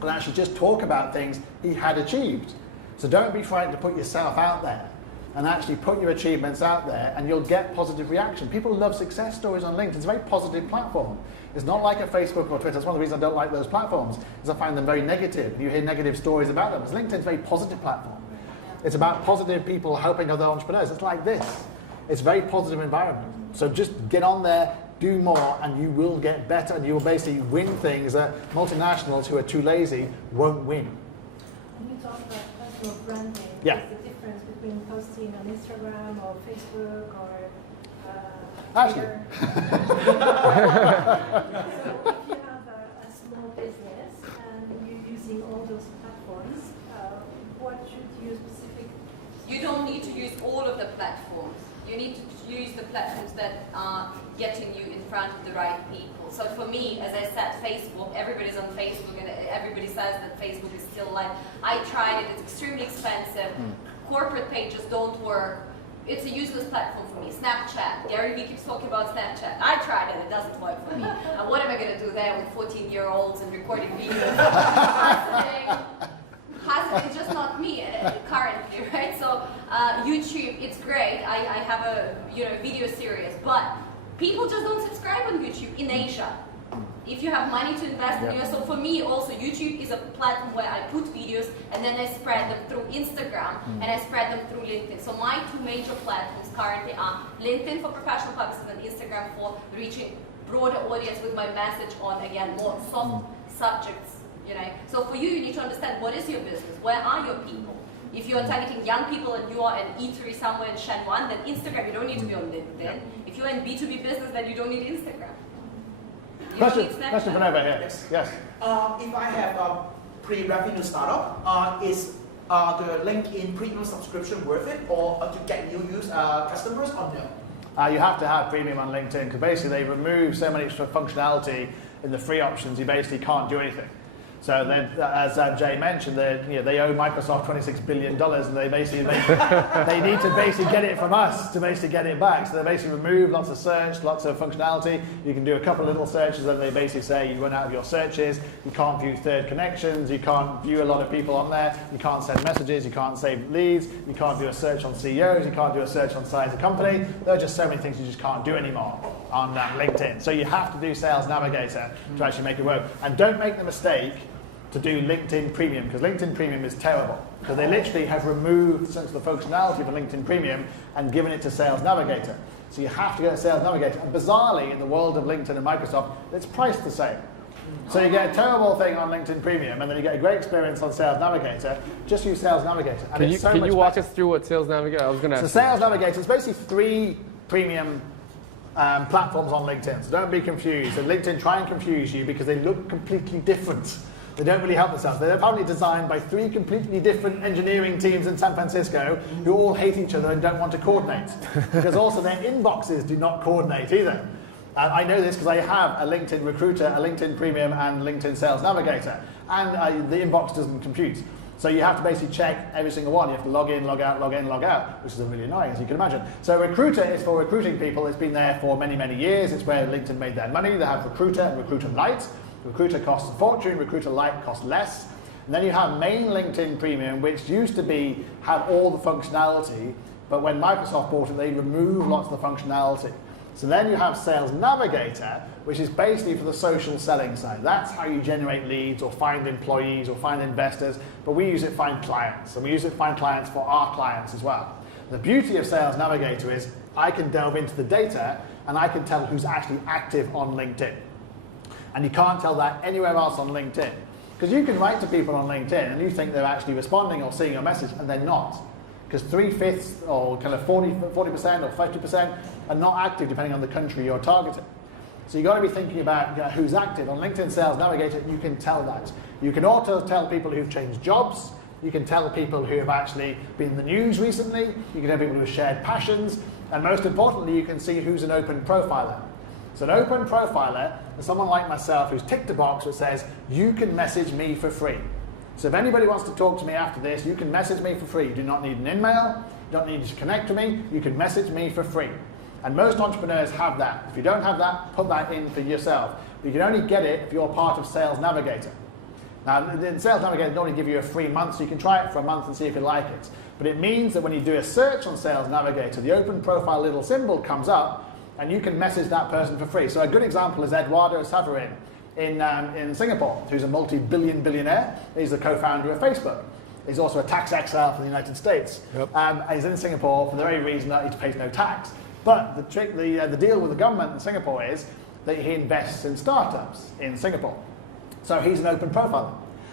and actually just talk about things he had achieved. So don't be frightened to put yourself out there and actually put your achievements out there, and you'll get positive reaction. People love success stories on LinkedIn. It's a very positive platform. It's not like a Facebook or Twitter. That's one of the reasons I don't like those platforms, is I find them very negative. You hear negative stories about them. Because LinkedIn's a very positive platform. It's about positive people helping other entrepreneurs. It's like this. It's a very positive environment. So just get on there, do more, and you will get better, and you will basically win things that multinationals who are too lazy won't win. When you talk about question of branding. Yeah. What's the difference between posting on Instagram or Facebook or Actually. Twitter? So if you have a small business and you're using all those platforms, what should you specific? You don't need to use all of the platforms. You need to use the platforms that are getting you in front of the right people. So for me, as I said, Facebook, everybody's on Facebook and everybody says that Facebook is still alive. I tried it, it's extremely expensive. Corporate pages don't work. It's a useless platform for me. Snapchat, Gary Vee keeps talking about Snapchat. I tried it, it doesn't work for me. And what am I going to do there with 14-year-olds and recording videos? It's just not me currently, right? So YouTube, it's great. I have a video series, but people just don't subscribe on YouTube in Asia. If you have money to invest in US, so for me also YouTube is a platform where I put videos and then I spread them through Instagram and I spread them through LinkedIn. So my two major platforms currently are LinkedIn for professional purposes and Instagram for reaching broader audience with my message on, again, more soft subjects. So for you need to understand what is your business, where are your people. If you are targeting young people and you are an eatery somewhere in Shenwan, then Instagram, you don't need to be on LinkedIn. If you're in B2B business, then you don't need Instagram. Question from over here. Yes. Yes. If I have a pre-revenue startup, is the LinkedIn premium subscription worth it, or to get new customers, or no? You have to have premium on LinkedIn because basically they remove so many extra functionality in the free options. You basically can't do anything. So then, as Jay mentioned, they owe Microsoft $26 billion, and they need to basically get it from us to basically get it back. So they basically remove lots of search, lots of functionality. You can do a couple of little searches, and they basically say you run out of your searches. You can't view third connections. You can't view a lot of people on there. You can't send messages. You can't save leads. You can't do a search on CEOs. You can't do a search on size of company. There are just so many things you just can't do anymore on LinkedIn. So you have to do Sales Navigator to actually make it work. And don't make the mistake to do LinkedIn Premium, because LinkedIn Premium is terrible. Because they literally have removed some of the functionality of LinkedIn Premium and given it to Sales Navigator. So you have to go to Sales Navigator. And bizarrely, in the world of LinkedIn and Microsoft, it's priced the same. So you get a terrible thing on LinkedIn Premium, and then you get a great experience on Sales Navigator. Just use Sales Navigator. And Can you walk us through what Sales Navigator? I was going to ask. So Sales Navigator is basically 3 premium platforms on LinkedIn. So don't be confused. So LinkedIn try and confuse you because they look completely different. They don't really help themselves. They're apparently designed by 3 completely different engineering teams in San Francisco who all hate each other and don't want to coordinate. Because also their inboxes do not coordinate either. I know this because I have a LinkedIn Recruiter, a LinkedIn Premium, and LinkedIn Sales Navigator. And the inbox doesn't compute. So you have to basically check every single one. You have to log in, log out, log in, log out, which is really annoying, as you can imagine. So Recruiter is for recruiting people. It's been there for many, many years. It's where LinkedIn made their money. They have Recruiter and Recruiter Lite. Recruiter costs a fortune, Recruiter Lite costs less. And then you have main LinkedIn Premium, which used to have all the functionality, but when Microsoft bought it, they removed lots of the functionality. So then you have Sales Navigator, which is basically for the social selling side. That's how you generate leads or find employees or find investors, but we use it to find clients, and we use it to find clients for our clients as well. The beauty of Sales Navigator is I can delve into the data and I can tell who's actually active on LinkedIn. And you can't tell that anywhere else on LinkedIn. Because you can write to people on LinkedIn and you think they're actually responding or seeing your message, and they're not. Because 3/5 or kind of 40% or 50% are not active depending on the country you're targeting. So you've got to be thinking about who's active. On LinkedIn Sales Navigator, you can tell that. You can also tell people who've changed jobs. You can tell people who have actually been in the news recently. You can tell people who have shared passions. And most importantly, you can see who's an open profiler. So an open profiler is someone like myself who's ticked a box that says, you can message me for free. So if anybody wants to talk to me after this, you can message me for free. You do not need an email. You don't need to connect to me. You can message me for free. And most entrepreneurs have that. If you don't have that, put that in for yourself. But you can only get it if you're part of Sales Navigator. Now, in Sales Navigator, they only give you a free month, so you can try it for a month and see if you like it. But it means that when you do a search on Sales Navigator, the open profile little symbol comes up, and you can message that person for free. So a good example is Eduardo Saverin in Singapore, who's a multi-billion billionaire. He's the co-founder of Facebook. He's also a tax exile for the United States. Yep. And he's in Singapore for the very reason that he pays no tax. But the deal with the government in Singapore is that he invests in startups in Singapore. So he's an open profiler.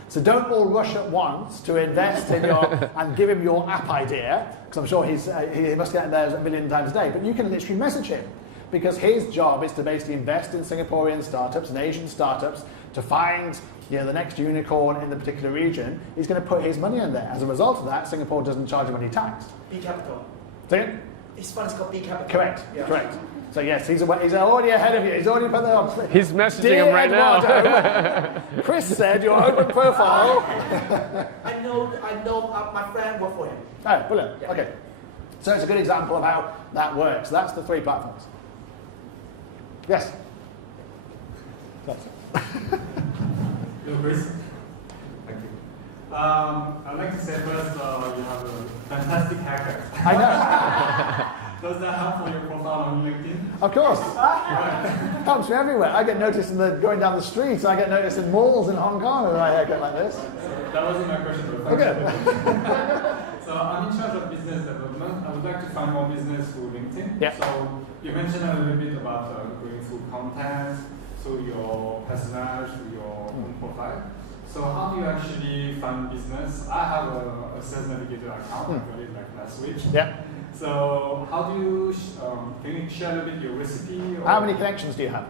So don't all rush at once to invest in your and give him your app idea, because I'm sure he must get in there a million times a day. But you can literally message him, because his job is to basically invest in Singaporean startups and Asian startups to find the next unicorn in the particular region. He's going to put his money in there. As a result of that, Singapore doesn't charge him any tax. B Capital. See it? His fund is called B Capital. Correct. Yeah. Correct. So yes, he's already ahead of you. He's already put that on. He's messaging Dear him right now. Eduardo, Chris said your open profile. I know. My friend worked for him. Oh, brilliant. Yeah. Okay. So it's a good example of how that works. That's the 3 platforms. Yes. Yes. Hello, Chris. Thank you. I'd like to say first, you have a fantastic haircut. I know. Does that help for your profile on LinkedIn? Of course. Right. Helps me everywhere. I get noticed going down the streets. I get noticed in malls in Hong Kong with my haircut like this. That wasn't my question, but Okay. So I'm in charge of business development. I would like to find more business through LinkedIn. Yeah. So you mentioned a little bit about going through content, through your personage, through your own profile. So how do you actually find business? I have a Sales Navigator account. I got it like last week. Yeah. So how do you, can you share a little bit your recipe? Or, How many connections do you have?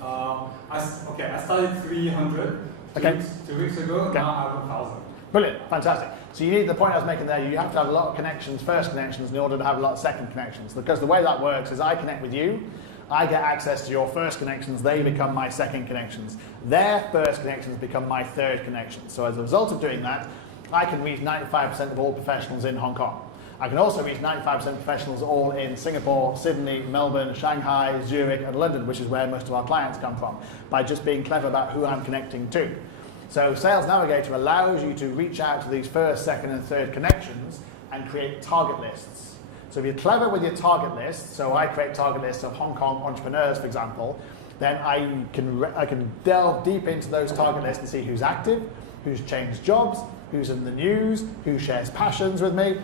I started 300 Okay. two weeks ago. Okay. Now I have 1,000. Brilliant. Fantastic. So you need the point I was making there. You have to have a lot of connections, first connections, in order to have a lot of second connections. Because the way that works is I connect with you. I get access to your first connections, they become my second connections. Their first connections become my third connections. So as a result of doing that, I can reach 95% of all professionals in Hong Kong. I can also reach 95% of professionals all in Singapore, Sydney, Melbourne, Shanghai, Zurich, and London, which is where most of our clients come from, by just being clever about who I'm connecting to. So Sales Navigator allows you to reach out to these first, second, and third connections and create target lists. So if you're clever with your target list, so I create target lists of Hong Kong entrepreneurs, for example, then I can delve deep into those target lists and see who's active, who's changed jobs, who's in the news, who shares passions with me,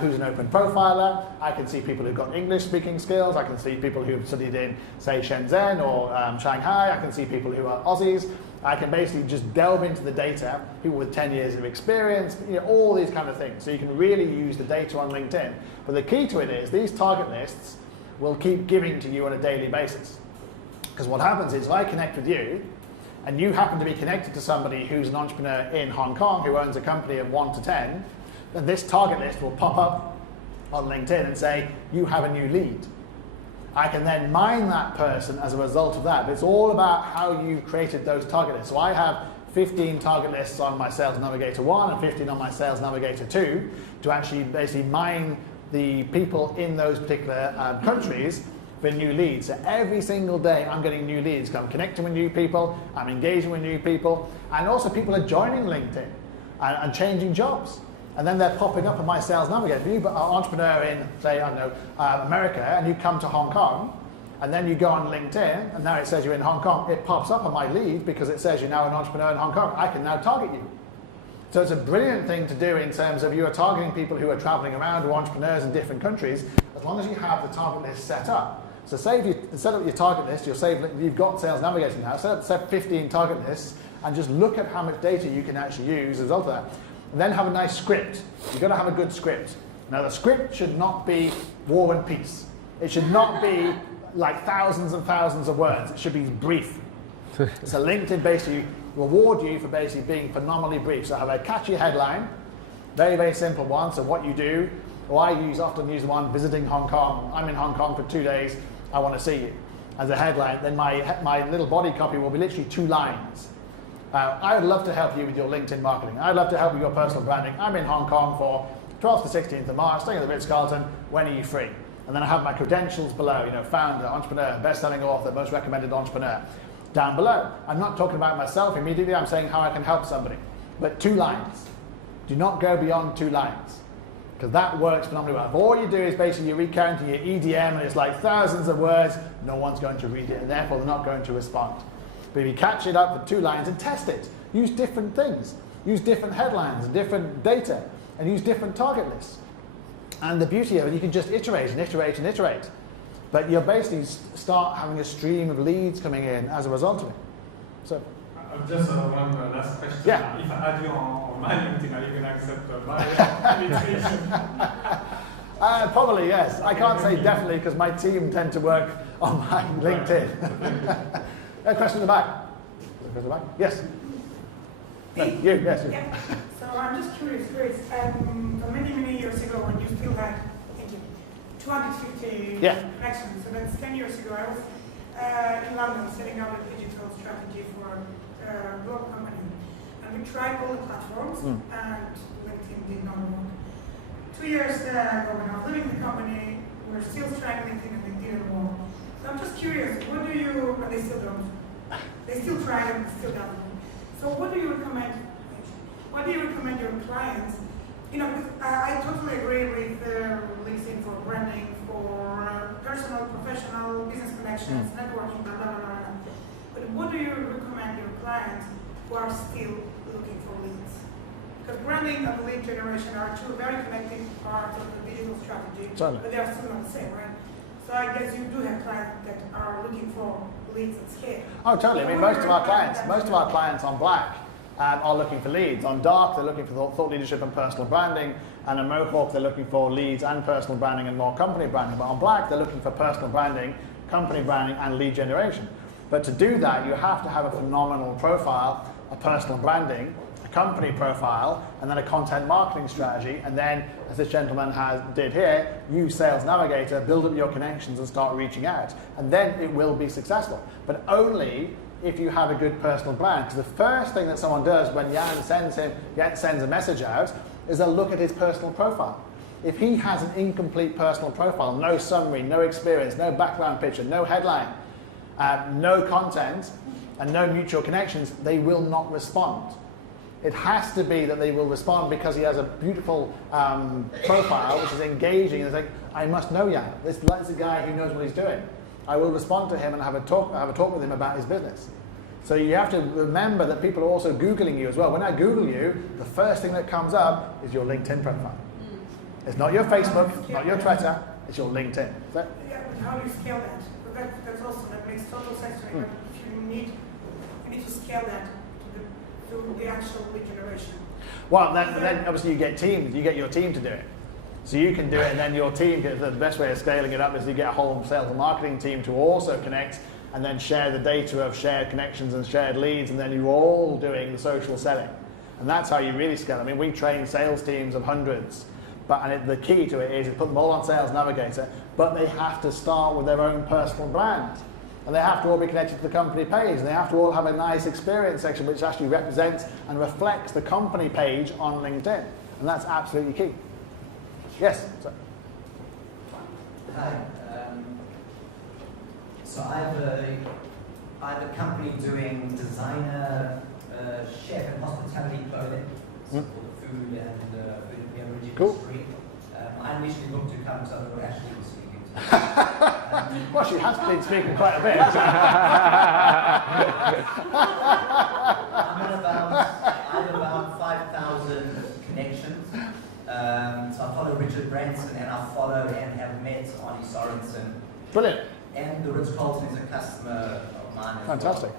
who's an open profiler. I can see people who've got English speaking skills. I can see people who've studied in, say, Shenzhen or Shanghai. I can see people who are Aussies. I can basically just delve into the data, people with 10 years of experience, all these kind of things. So you can really use the data on LinkedIn. But the key to it is these target lists will keep giving to you on a daily basis. Because what happens is if I connect with you, and you happen to be connected to somebody who's an entrepreneur in Hong Kong who owns a company of 1 to 10, then this target list will pop up on LinkedIn and say, you have a new lead. I can then mine that person as a result of that. But it's all about how you created those target lists. So I have 15 target lists on my Sales Navigator 1 and 15 on my Sales Navigator 2 to actually basically mine the people in those particular countries for new leads. So every single day I'm getting new leads. I'm connecting with new people, I'm engaging with new people, and also people are joining LinkedIn and changing jobs. And then they're popping up on my Sales Navigator. If you're an entrepreneur in, say, I don't know, America, and you come to Hong Kong, and then you go on LinkedIn, and now it says you're in Hong Kong, it pops up on my lead because it says you're now an entrepreneur in Hong Kong. I can now target you. So it's a brilliant thing to do in terms of you are targeting people who are traveling around, who are entrepreneurs in different countries, as long as you have the target list set up. So say if you set up your target list, you've got Sales Navigator now, set 15 target lists, and just look at how much data you can actually use as a result of that. And then have a nice script. You've got to have a good script. Now the script should not be War and Peace. It should not be like thousands and thousands of words. It should be brief. So LinkedIn basically reward you for basically being phenomenally brief. So have a catchy headline, very, very simple one. So what you do, or I often use the one visiting Hong Kong. I'm in Hong Kong for 2 days. I want to see you. As a headline, then my little body copy will be literally 2 lines. I would love to help you with your LinkedIn marketing. I'd love to help with your personal branding. I'm in Hong Kong for 12th to 16th of March, staying at the Ritz-Carlton. When are you free? And then I have my credentials below, founder, entrepreneur, best-selling author, most recommended entrepreneur, down below. I'm not talking about myself immediately, I'm saying how I can help somebody. But 2 lines. Do not go beyond 2 lines. Because that works phenomenally well. If all you do is basically you're recounting your EDM and it's like thousands of words, no one's going to read it and therefore they're not going to respond. But if you catch it up for 2 lines and test it, use different things, use different headlines and different data, and use different target lists. And the beauty of it, you can just iterate and iterate and iterate. But you'll basically start having a stream of leads coming in as a result of it. So, I'll Just one last question. Yeah. If I add you on my LinkedIn, are you going to accept my invitation? Probably, yes. I can't say definitely because my team tend to work on my LinkedIn. A question in the back. In the back? Yes. No, you, yes. You. Yeah. So I'm just curious, Chris. Many years ago, when you still had, thank you, 250 connections, so that's 10 years ago, I was in London setting up a digital strategy for a global company. And we tried all the platforms, and LinkedIn did not work. 2 years ago, when I was leaving the company, we were still trying LinkedIn and it didn't work. So I'm just curious, what do you, and they still don't, they still try and still don't. So what do you recommend? What do you recommend your clients? You know, I totally agree with LinkedIn for branding, for personal, professional, business connections, networking, blah, blah, blah, blah. But what do you recommend your clients who are still looking for leads? Because branding and lead generation are two very connected parts of the digital strategy, but they are still not the same, right? So I guess you do have clients that are looking for leads at scale. Oh, totally. I mean, most of our clients on Black are looking for leads. On Dark, they're looking for thought leadership and personal branding. And on Mohawk, they're looking for leads and personal branding and more company branding. But on Black, they're looking for personal branding, company branding, and lead generation. But to do that, you have to have a phenomenal profile, a personal branding, a company profile, and then a content marketing strategy. And then, as this gentleman did here, use Sales Navigator, build up your connections, and start reaching out. And then it will be successful. But only if you have a good personal brand. Because the first thing that someone does when Jan sends a message out is they'll look at his personal profile. If he has an incomplete personal profile, no summary, no experience, no background picture, no headline, no content, and no mutual connections, they will not respond. It has to be that they will respond because he has a beautiful profile which is engaging. It's like, I must know Jan. This is a guy who knows what he's doing. I will respond to him and have a talk with him about his business. So you have to remember that people are also Googling you as well. When I Google you, the first thing that comes up is your LinkedIn profile. It's not your Facebook, not your Twitter, it's your LinkedIn. Yeah, but how do you scale that? But that's also, that makes total sense to me. But if you need to scale that to the actual lead generation. Well, then obviously you get teams. You get your team to do it. So you can do it, and then your team, the best way of scaling it up is you get a whole sales and marketing team to also connect and then share the data of shared connections and shared leads, and then you're all doing the social selling. And that's how you really scale. I mean, we train sales teams of hundreds, the key to it is put them all on Sales Navigator, but they have to start with their own personal brand. And they have to all be connected to the company page, and they have to all have a nice experience section which actually represents and reflects the company page on LinkedIn. And that's absolutely key. Yes? Sorry. Hi. So I have a company doing designer, chef and hospitality clothing for food and beverage industry. I initially looked to come to who Ashley was speaking to. Well, she has been speaking quite a bit. I have about 5,000 connections. So I follow Richard Branson, and I follow and have met Arnie Sorensen. Brilliant. And the Ritz-Carlton is a customer of mine as Fantastic.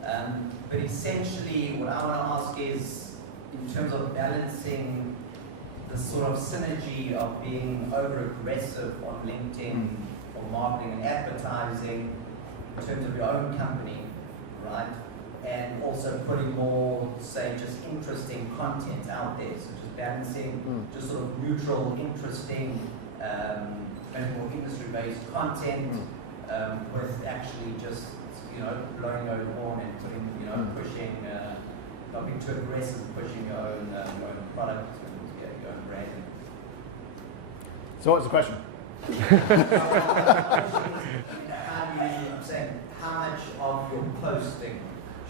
well. But essentially, what I want to ask is, in terms of balancing the sort of synergy of being over-aggressive on LinkedIn for marketing and advertising in terms of your own company, right? And also putting more, say, just interesting content out there. So just balancing just sort of neutral, interesting, maybe more industry-based content with actually just, blowing your own horn and putting, pushing, not being too aggressive, pushing your own product and your own brand. So what's the question? I'm saying, how much of your posting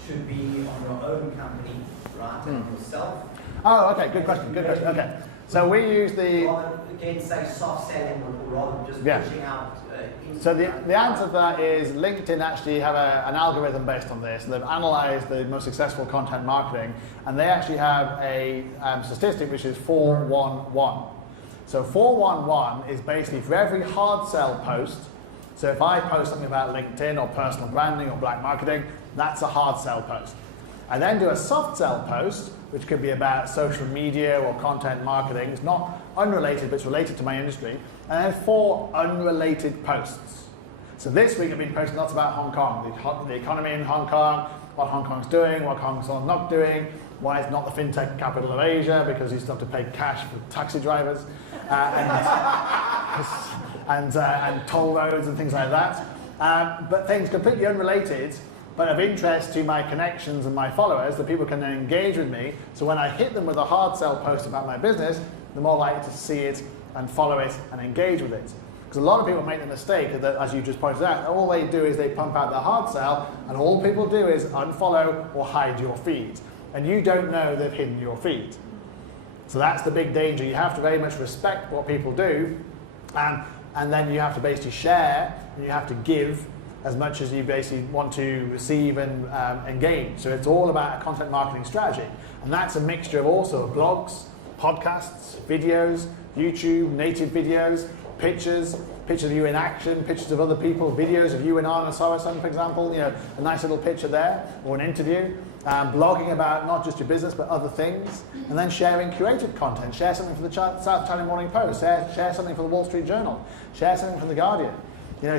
should be on your own company, right, and yourself? Oh, okay, good question, okay. So we use the... Again, say soft selling or rather just pushing out... So the answer to that is LinkedIn actually have an algorithm based on this. They've analysed the most successful content marketing, and they actually have a statistic which is 4-1-1. So 4-1-1 is basically for every hard sell post. So if I post something about LinkedIn or personal branding or black marketing, that's a hard sell post. I then do a soft sell post, which could be about social media or content marketing. It's not unrelated, but it's related to my industry. And then 4 unrelated posts. So this week I've been posting lots about Hong Kong, the economy in Hong Kong, what Hong Kong's doing, what Hong Kong's not doing, why it's not the fintech capital of Asia, because you still have to pay cash for taxi drivers, and toll roads and things like that. But things completely unrelated, but of interest to my connections and my followers, that people can then engage with me. So when I hit them with a hard sell post about my business, they're more likely to see it and follow it and engage with it. Because a lot of people make the mistake that, as you just pointed out, all they do is they pump out the hard sell, and all people do is unfollow or hide your feed. And you don't know they've hidden your feed. So that's the big danger. You have to very much respect what people do, and then you have to basically share, and you have to give as much as you basically want to receive and engage. So it's all about a content marketing strategy. And that's a mixture of also blogs, podcasts, videos, YouTube, native videos, pictures of you in action, pictures of other people, videos of you and Arne Sorensen, for example, a nice little picture there, or an interview. Blogging about not just your business, but other things. And then sharing curated content. Share something for the South China Morning Post, share something for the Wall Street Journal, share something for the Guardian.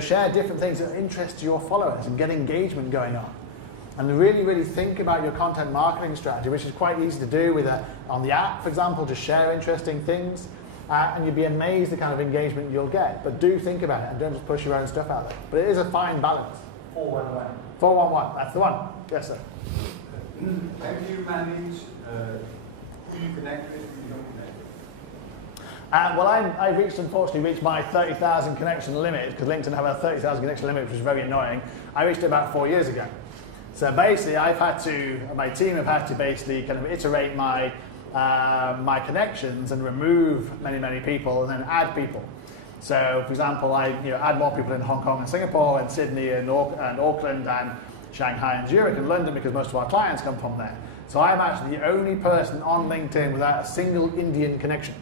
Share different things that interest your followers and get engagement going on. And really, really think about your content marketing strategy, which is quite easy to do with on the app, for example, just share interesting things. And you'd be amazed the kind of engagement you'll get. But do think about it and don't just push your own stuff out there. But it is a fine balance. 411. 411, that's the one. Yes, sir. Have you managed who you connect with, who you don't connect with? Well, I unfortunately reached my 30,000 connection limit, because LinkedIn have a 30,000 connection limit, which was very annoying. I reached it about 4 years ago. So basically, my team have had to basically kind of iterate my connections and remove many, many people and then add people. So, for example, I add more people in Hong Kong and Singapore and Sydney and Auckland and Shanghai and Zurich and London, because most of our clients come from there. So I'm actually the only person on LinkedIn without a single Indian connection.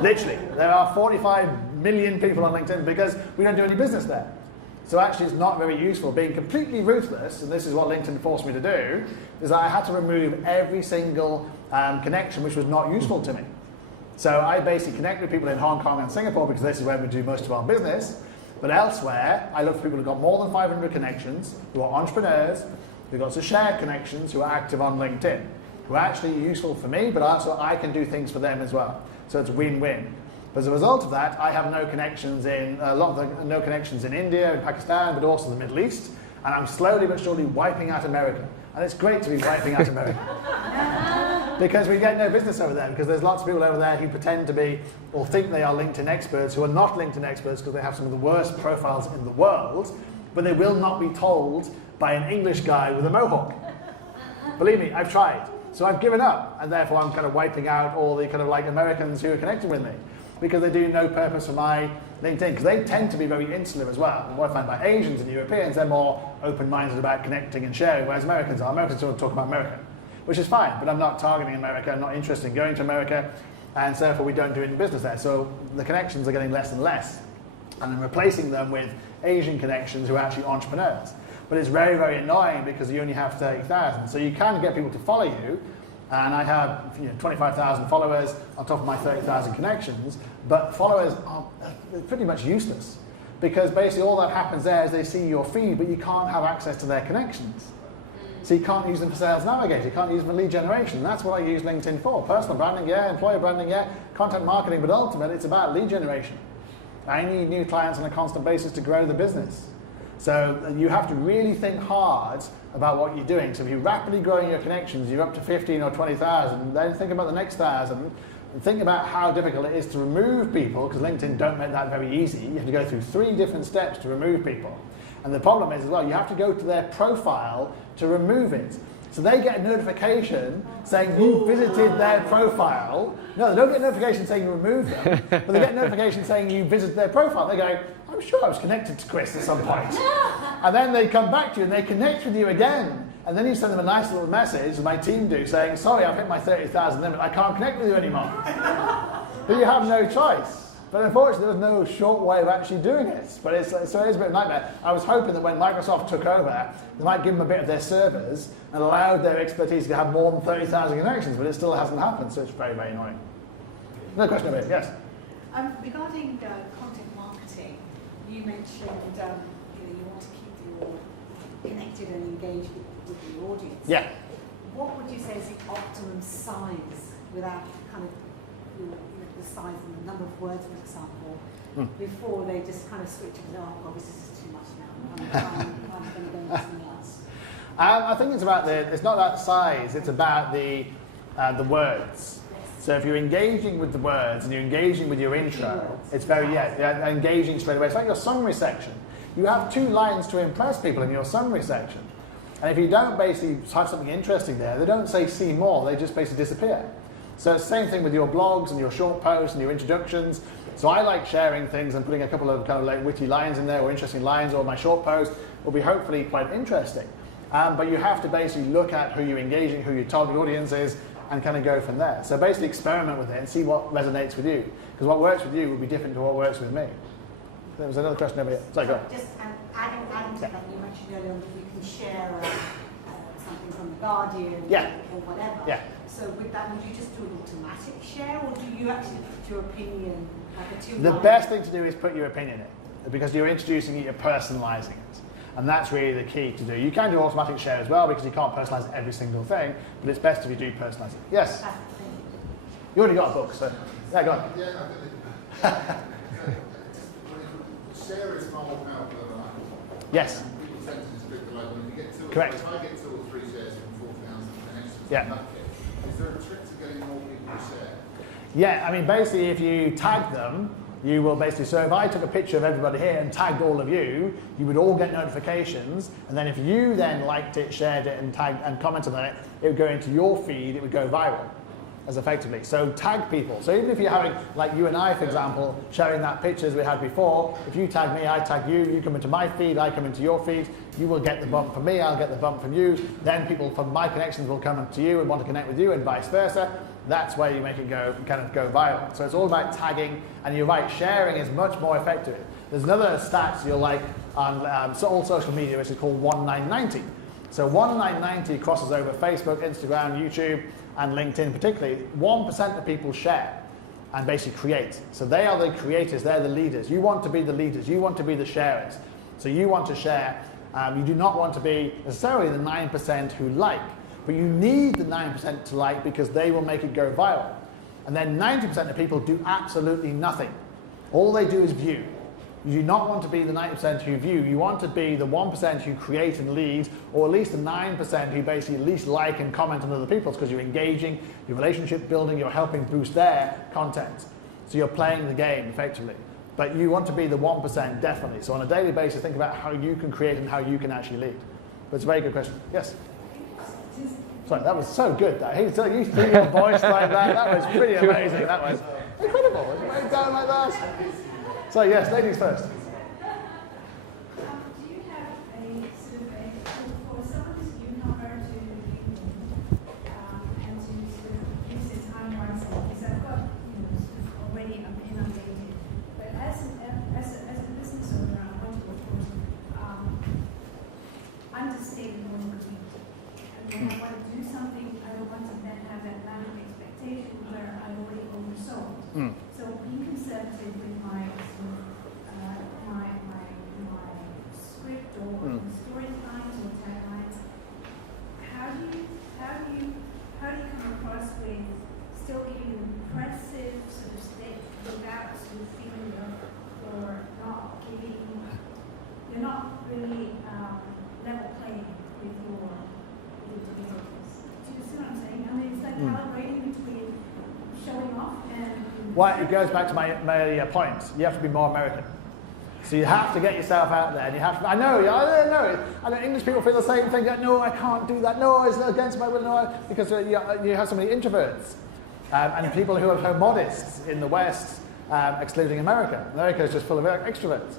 Literally, there are 45 million people on LinkedIn because we don't do any business there. So actually it's not very useful. Being completely ruthless, and this is what LinkedIn forced me to do, is that I had to remove every single connection which was not useful to me. So I basically connect with people in Hong Kong and Singapore because this is where we do most of our business. But elsewhere, I look for people who've got more than 500 connections, who are entrepreneurs, who've got some shared connections, who are active on LinkedIn, who are actually useful for me, but also I can do things for them as well. So it's win-win. As a result of that, I have no connections in no connections in India and Pakistan, but also the Middle East, and I'm slowly but surely wiping out America. And it's great to be wiping out America. Because we get no business over there, because there's lots of people over there who pretend to be, or think they are LinkedIn experts, who are not LinkedIn experts because they have some of the worst profiles in the world, but they will not be told by an English guy with a mohawk. Believe me, I've tried. So I've given up, and therefore I'm kind of wiping out all the kind of like Americans who are connecting with me, because they do no purpose for my LinkedIn, because they tend to be very insular as well. And what I find about Asians and Europeans, they're more open-minded about connecting and sharing, whereas Americans sort of talk about America, which is fine, but I'm not targeting America, I'm not interested in going to America, and so therefore we don't do any business there. So the connections are getting less and less, and I'm replacing them with Asian connections who are actually entrepreneurs. But it's very, very annoying because you only have 30,000. So you can get people to follow you, and I have 25,000 followers on top of my 30,000 connections, but followers are pretty much useless, because basically all that happens there is they see your feed, but you can't have access to their connections. So you can't use them for Sales Navigator, you can't use them for lead generation. That's what I use LinkedIn for. Personal branding, yeah, employer branding, yeah, content marketing, but ultimately it's about lead generation. I need new clients on a constant basis to grow the business. So you have to really think hard about what you're doing. So if you're rapidly growing your connections, you're up to 15 or 20,000, then think about the next 1,000, and think about how difficult it is to remove people, because LinkedIn don't make that very easy. You have to go through 3 different steps to remove people. And the problem is as well, you have to go to their profile to remove it. So they get a notification saying you visited their profile. No, they don't get a notification saying you removed them, but they get a notification saying you visited their profile. They go, I'm sure I was connected to Chris at some point. And then they come back to you and they connect with you again. And then you send them a nice little message, my team do, saying, sorry, I've hit my 30,000 limit, I can't connect with you anymore. But you have no choice. But unfortunately, there was no short way of actually doing it. But so it is a bit of a nightmare. I was hoping that when Microsoft took over, they might give them a bit of their servers and allowed their expertise to have more than 30,000 connections, but it still hasn't happened, so it's very, very annoying. Another question over here, yes? Regarding content marketing, you mentioned you want to keep your connected and engaged with the audience. Yeah. What would you say is the optimum size without kind of the size and the number of words, for example, before they just kind of switch and go, oh, this is too much now. I'm going to go into something else. I think it's not that size, it's about the words. So if you're engaging with the words and you're engaging with your intro, it's very, engaging straight away. It's like your summary section. You have 2 lines to impress people in your summary section. And if you don't basically have something interesting there, they don't say see more, they just basically disappear. So it's the same thing with your blogs and your short posts and your introductions. So I like sharing things and putting a couple of kind of like witty lines in there or interesting lines, or my short post will be hopefully quite interesting. But you have to basically look at who you're engaging, who your target audience is, and kind of go from there. So basically experiment with it and see what resonates with you. Because what works with you will be different to what works with me. There was another question over here. Sorry, go on. Just adding to that, you mentioned earlier on that you can share something from The Guardian or whatever. Yeah. So with that, would you just do an automatic share, or do you actually put your opinion, like a 2-line? The best thing to do is put your opinion in, because you're introducing it, you're personalizing it. And that's really the key to do. You can do automatic share as well, because you can't personalize every single thing, but it's best if you do personalize it. Yes? You already got a book, so yeah, go on. Yeah, share is far more powerful than a like. Yes. People tend to just click the like when you get 2 or 3. Correct. If I get 2 or 3 shares from 4,000 connections, Yeah. is there a trick to getting more people to share? Yeah, I mean, basically, if you tag them, you will basically, so if I took a picture of everybody here and tagged all of you, you would all get notifications, and then if you then liked it, shared it, and tagged and commented on it, it would go into your feed, it would go viral, as effectively. So tag people. So even if you're having, like you and I, for example, sharing that picture as we had before, if you tag me, I tag you, you come into my feed, I come into your feed, you will get the bump from me, I'll get the bump from you, then people from my connections will come to you and want to connect with you, and vice versa. That's where you make it go viral. So it's all about tagging, and you're right, sharing is much more effective. There's another stat you'll like on all social media, which is called 1990. So 1990 crosses over Facebook, Instagram, YouTube, and LinkedIn particularly. 1% of people share and basically create. So they are the creators, they're the leaders. You want to be the leaders, you want to be the sharers. So you want to share, you do not want to be necessarily the 9% who like. But you need the 9% to like, because they will make it go viral. And then 90% of people do absolutely nothing. All they do is view. You do not want to be the 90% who view. You want to be the 1% who create and lead, or at least the 9% who basically at least like and comment on other people's, because you're engaging, you're relationship building, you're helping boost their content. So you're playing the game effectively. But you want to be the 1% definitely. So on a daily basis, think about how you can create and how you can actually lead. But it's a very good question. Yes? Sorry, that was so good. You threw your voice like that. That was pretty amazing. That was incredible. Was it going down like that? So yes, ladies first. Do you have a survey for someone who's newcomer to LinkedIn and to sort of use this time-wise? Because I've got already I'm inundated. But as a business owner, I want to, of course, understate what I'm doing. When I want to do something, I don't want to then have that massive expectation where I already oversold. So being conservative with my script or storylines or taglines, how do you come across with still giving an impressive sort of state without sort of feeling you're not giving, you're not really level playing with your individuals. Do you see what I'm saying? I mean, it's like calibrating between showing off and... Well, it goes back to my point. You have to be more American. So you have to get yourself out there, and you have to. I know. I know English people feel the same thing. No, I can't do that. No, it's against my will. No, because you have so many introverts and people who are so modest in the West, excluding America. America is just full of extroverts,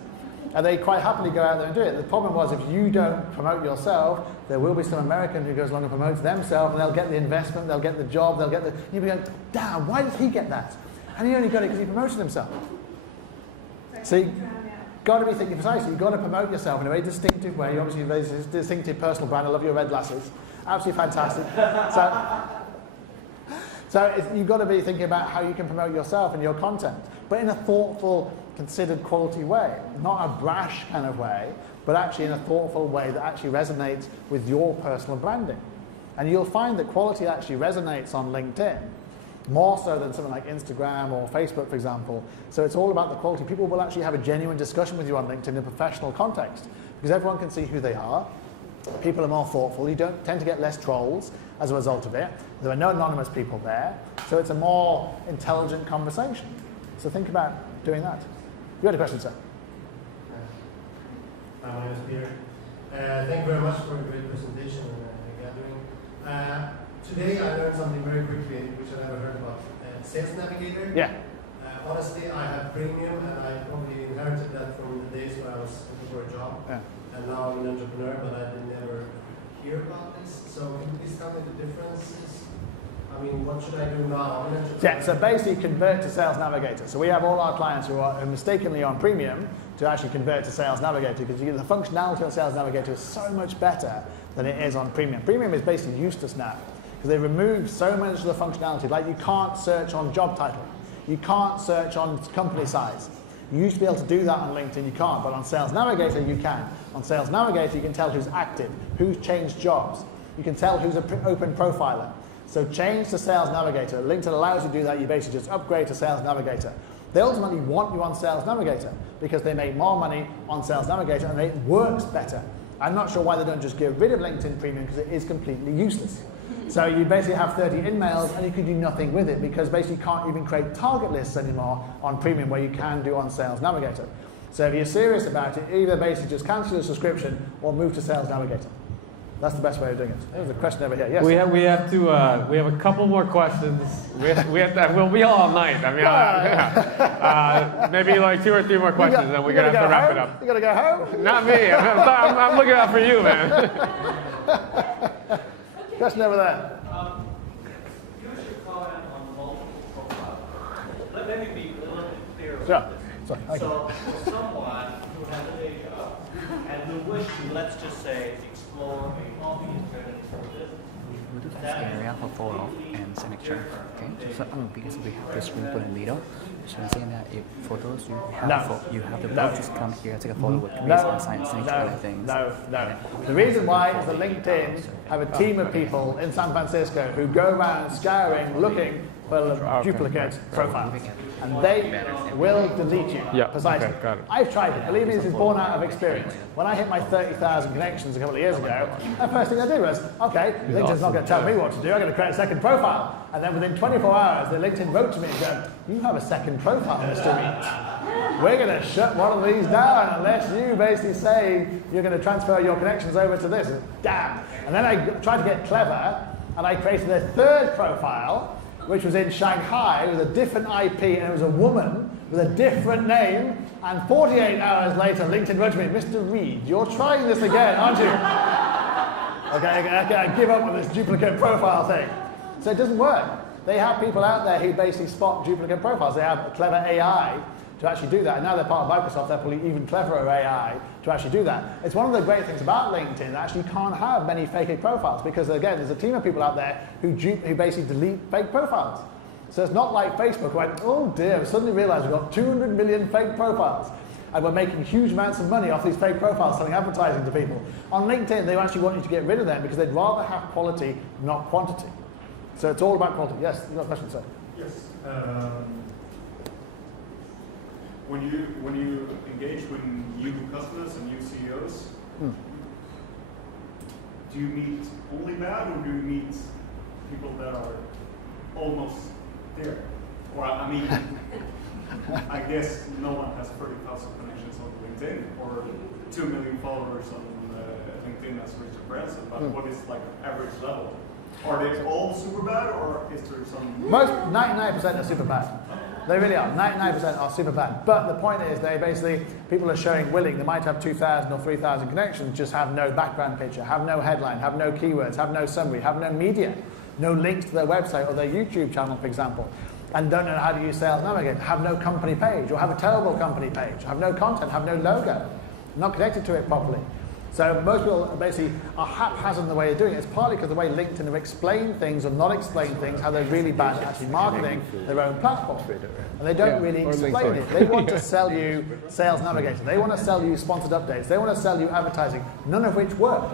and they quite happily go out there and do it. The problem was, if you don't promote yourself, there will be some American who goes along and promotes themselves, and they'll get the investment, they'll get the job, they'll get the. You'll be going, damn, why did he get that? And he only got it because he promoted himself. So you've got to be thinking precisely. You've got to promote yourself in a very distinctive way. Obviously, you have a very distinctive personal brand. I love your red glasses. Absolutely fantastic. So you've got to be thinking about how you can promote yourself and your content, but in a thoughtful, considered, quality way. Not a brash kind of way, but actually in a thoughtful way that actually resonates with your personal branding. And you'll find that quality actually resonates on LinkedIn, more so than something like Instagram or Facebook, for example. So it's all about the quality. People will actually have a genuine discussion with you on LinkedIn in a professional context, because everyone can see who they are. People are more thoughtful. You don't tend to get less trolls as a result of it. There are no anonymous people there. So it's a more intelligent conversation. So think about doing that. You had a question, sir? My name is Peter. Thank you very much for a great presentation and gathering. Today I learned something very quickly, which I never heard about. Sales Navigator. Yeah. Honestly, I have premium, and I probably inherited that from the days when I was looking for a job. Yeah. And now I'm an entrepreneur, but I did never hear about this. So can you please tell me the differences? I mean, what should I do now? Yeah, so basically convert to Sales Navigator. So we have all our clients who are mistakenly on premium to actually convert to Sales Navigator, because the functionality on Sales Navigator is so much better than it is on premium. Premium is basically useless now, because they removed so much of the functionality. Like, you can't search on job title. You can't search on company size. You used to be able to do that on LinkedIn, you can't, but on Sales Navigator you can. On Sales Navigator you can tell who's active, who's changed jobs. You can tell who's an open profiler. So change to Sales Navigator. LinkedIn allows you to do that. You basically just upgrade to Sales Navigator. They ultimately want you on Sales Navigator because they make more money on Sales Navigator and it works better. I'm not sure why they don't just get rid of LinkedIn Premium, because it is completely useless. So you basically have 30 in-mails and you can do nothing with it, because basically you can't even create target lists anymore on Premium where you can do on Sales Navigator. So if you're serious about it, either basically just cancel your subscription or move to Sales Navigator. That's the best way of doing it. There's a question over here. Yes. We have a couple more questions. We'll be all night. I mean, maybe like 2 or 3 more questions, and we're gonna have to wrap it up. You gotta go home? Not me. I'm looking out for you, man. Question over there. Use your comment on multiple profiles. Let me be a little bit clearer. Sure. With this. Sorry. So, for someone who has a day job and who wishes to, let's just say, explore a coffee and trading business. We do have area for photo and signature. Okay, so because we have this room in the middle, so I'm saying that if photos you have the both just come here, take a photo with me and sign signature and things. No. The reason why is that LinkedIn have a team of people in San Francisco who go around scouring, looking for duplicate profiles. And they will delete you. Yeah, precisely. okay, got it. I've tried it. Believe me, this is born out of experience. When I hit my 30,000 connections a couple of years ago, the first thing I did was, okay, LinkedIn's not going to tell me what to do. I'm going to create a second profile. And then within 24 hours, the LinkedIn wrote to me and said, you have a second profile, Mr. Reed. We're going to shut one of these down unless you basically say you're going to transfer your connections over to this. Damn. And then I tried to get clever, and I created a third profile, which was in Shanghai with a different IP, and it was a woman with a different name. And 48 hours later, LinkedIn wrote to me, Mr. Reed, you're trying this again, aren't you? Okay, I give up on this duplicate profile thing. So it doesn't work. They have people out there who basically spot duplicate profiles. They have a clever AI to actually do that. And now they're part of Microsoft, they're probably even cleverer AI to actually do that. It's one of the great things about LinkedIn that actually you can't have many fake profiles, because again, there's a team of people out there who basically delete fake profiles. So it's not like Facebook who went, oh dear, we suddenly realized we've got 200 million fake profiles and we're making huge amounts of money off these fake profiles selling advertising to people. On LinkedIn, they actually want you to get rid of them because they'd rather have quality, not quantity. So it's all about quality. Yes, you got a question, sir? Yes. When you engage with new customers and new CEOs, do you meet only bad, or do you meet people that are almost there? Or I mean, I guess no one has 30,000 connections on LinkedIn or 2 million followers on LinkedIn as Richard Branson, but what is like average level? Are they all super bad, or is there some? Most 99% are super bad. They really are. 99% are super bad. But the point is, people are showing willing. They might have 2,000 or 3,000 connections, just have no background picture, have no headline, have no keywords, have no summary, have no media, no links to their website or their YouTube channel, for example. and don't know how to use Sales Navigator, have no company page, or have a terrible company page, have no content, have no logo, not connected to it properly. So most people basically are haphazard in the way of doing it. It's partly because the way LinkedIn have explained things or not explained things, how they're really bad at actually marketing their own platform. And they don't really explain it. They want to sell you Sales Navigator. They want to sell you sponsored updates. They want to sell you advertising, none of which work.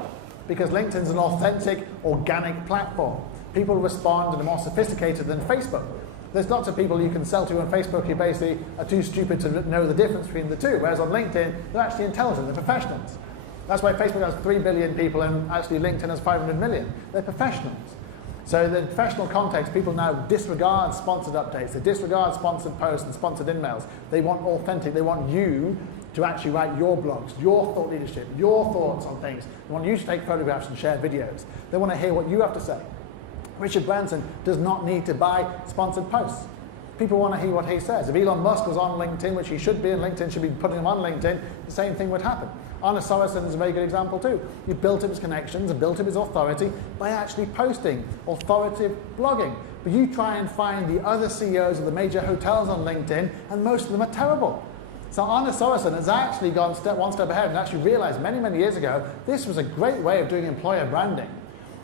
Because LinkedIn's an authentic, organic platform. People respond and are more sophisticated than Facebook. There's lots of people you can sell to on Facebook who basically are too stupid to know the difference between the two. Whereas on LinkedIn, they're actually intelligent, they're professionals. That's why Facebook has 3 billion people and actually LinkedIn has 500 million. They're professionals. So the professional context, people now disregard sponsored updates, they disregard sponsored posts and sponsored emails. They want authentic, they want you to actually write your blogs, your thought leadership, your thoughts on things. They want you to take photographs and share videos. They want to hear what you have to say. Richard Branson does not need to buy sponsored posts. People want to hear what he says. If Elon Musk was on LinkedIn, which he should be, and LinkedIn should be putting him on LinkedIn, the same thing would happen. Arne Sorensen is a very good example too. He built up his connections and built up his authority by actually posting authoritative blogging. But you try and find the other CEOs of the major hotels on LinkedIn, and most of them are terrible. So Arne Sorensen has actually gone one step ahead and actually realized many, many years ago, this was a great way of doing employer branding.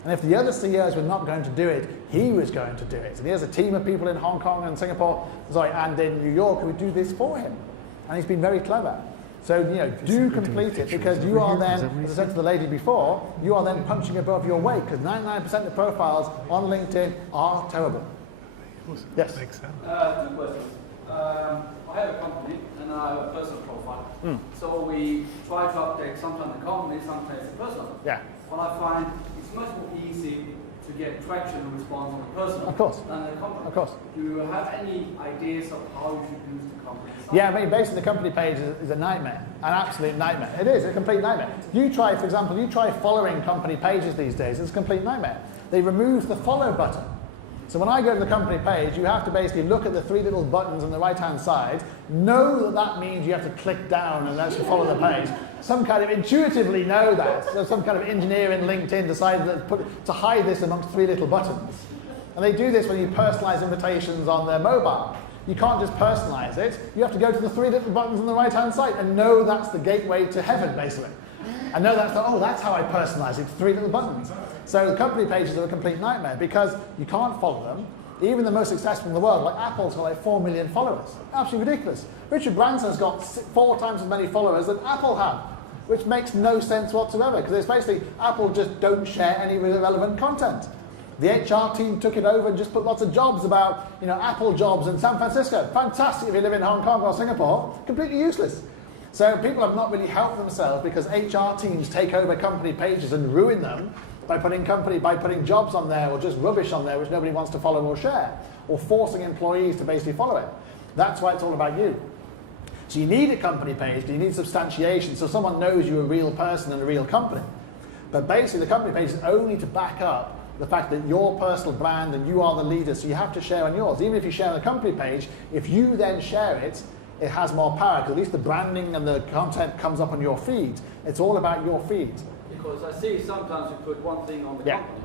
And if the other CEOs were not going to do it, he was going to do it. And he has a team of people in Hong Kong and Singapore, and in New York who would do this for him. And he's been very clever. So, do complete it, because you are then, as I said to the lady before, you are then punching above your weight, because 99% of profiles on LinkedIn are terrible. Yes? 2 questions. I have a company and I have a personal profile. So we try to update sometimes the company, sometimes the personal. Yeah. What I find it's much more easy to get traction and response on the personal than the company. Of course. Do you have any ideas of how you should use the company? Yeah, I mean, basically the company page is a nightmare, an absolute nightmare. It is a complete nightmare. You try, for example, following company pages these days, it's a complete nightmare. They remove the follow button. So when I go to the company page, you have to basically look at the 3 little buttons on the right-hand side, know that means you have to click down and actually follow the page. Intuitively know that. So some kind of engineer in LinkedIn decided to hide this amongst 3 little buttons. And they do this when you personalize invitations on their mobile. You can't just personalize it. You have to go to the 3 little buttons on the right-hand side and know that's the gateway to heaven, basically. And know that's how I personalize it, 3 little buttons. So the company pages are a complete nightmare because you can't follow them. Even the most successful in the world, like Apple's got like 4 million followers. Absolutely ridiculous. Richard Branson's got 4 times as many followers than Apple have, which makes no sense whatsoever, because it's basically Apple just don't share any relevant content. The HR team took it over and just put lots of jobs about, Apple jobs in San Francisco. Fantastic if you live in Hong Kong or Singapore. Completely useless. So people have not really helped themselves because HR teams take over company pages and ruin them by putting jobs on there or just rubbish on there which nobody wants to follow or share, or forcing employees to basically follow it. That's why it's all about you. So you need a company page, you need substantiation, so someone knows you're a real person and a real company. But basically the company page is only to back up the fact that your personal brand and you are the leader, so you have to share on yours. Even if you share on the company page, if you then share it, it has more power, because at least the branding and the content comes up on your feed. It's all about your feed. Because I see sometimes you put one thing on the company,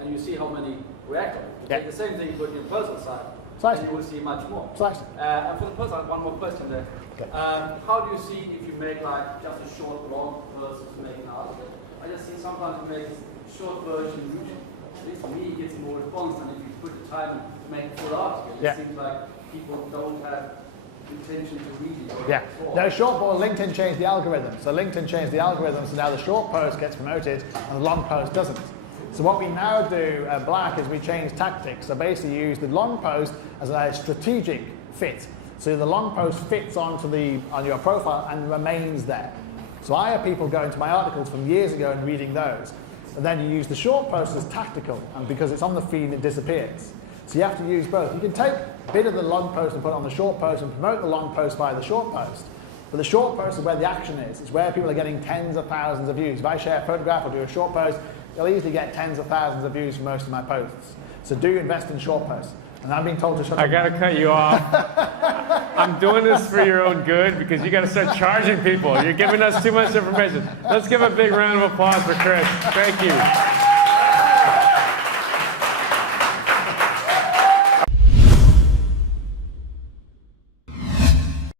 and you see how many react on it. You take the same thing you put on your personal side, and you will see much more. And for the personal, one more question there. Okay. How do you see if you make like just a short blog versus make an article? I just see sometimes you make a short version, at least for me, it gets more response than if you put the time to make a full article. It seems like people don't have intention to read it. No, LinkedIn changed the algorithm. So LinkedIn changed the algorithm, so now the short post gets promoted and the long post doesn't. So what we now do at Black is we change tactics. So basically use the long post as a strategic fit. So the long post fits on your profile and remains there. So I have people going to my articles from years ago and reading those. And then you use the short post as tactical, and because it's on the feed, it disappears. So you have to use both. You can take a bit of the long post and put it on the short post and promote the long post via the short post. But the short post is where the action is. It's where people are getting tens of thousands of views. If I share a photograph or do a short post, you'll easily get tens of thousands of views for most of my posts. So do invest in short posts. And I'm being told to shut up. I got to cut you off. I'm doing this for your own good, because you got to start charging people. You're giving us too much information. Let's give a big round of applause for Chris. Thank you.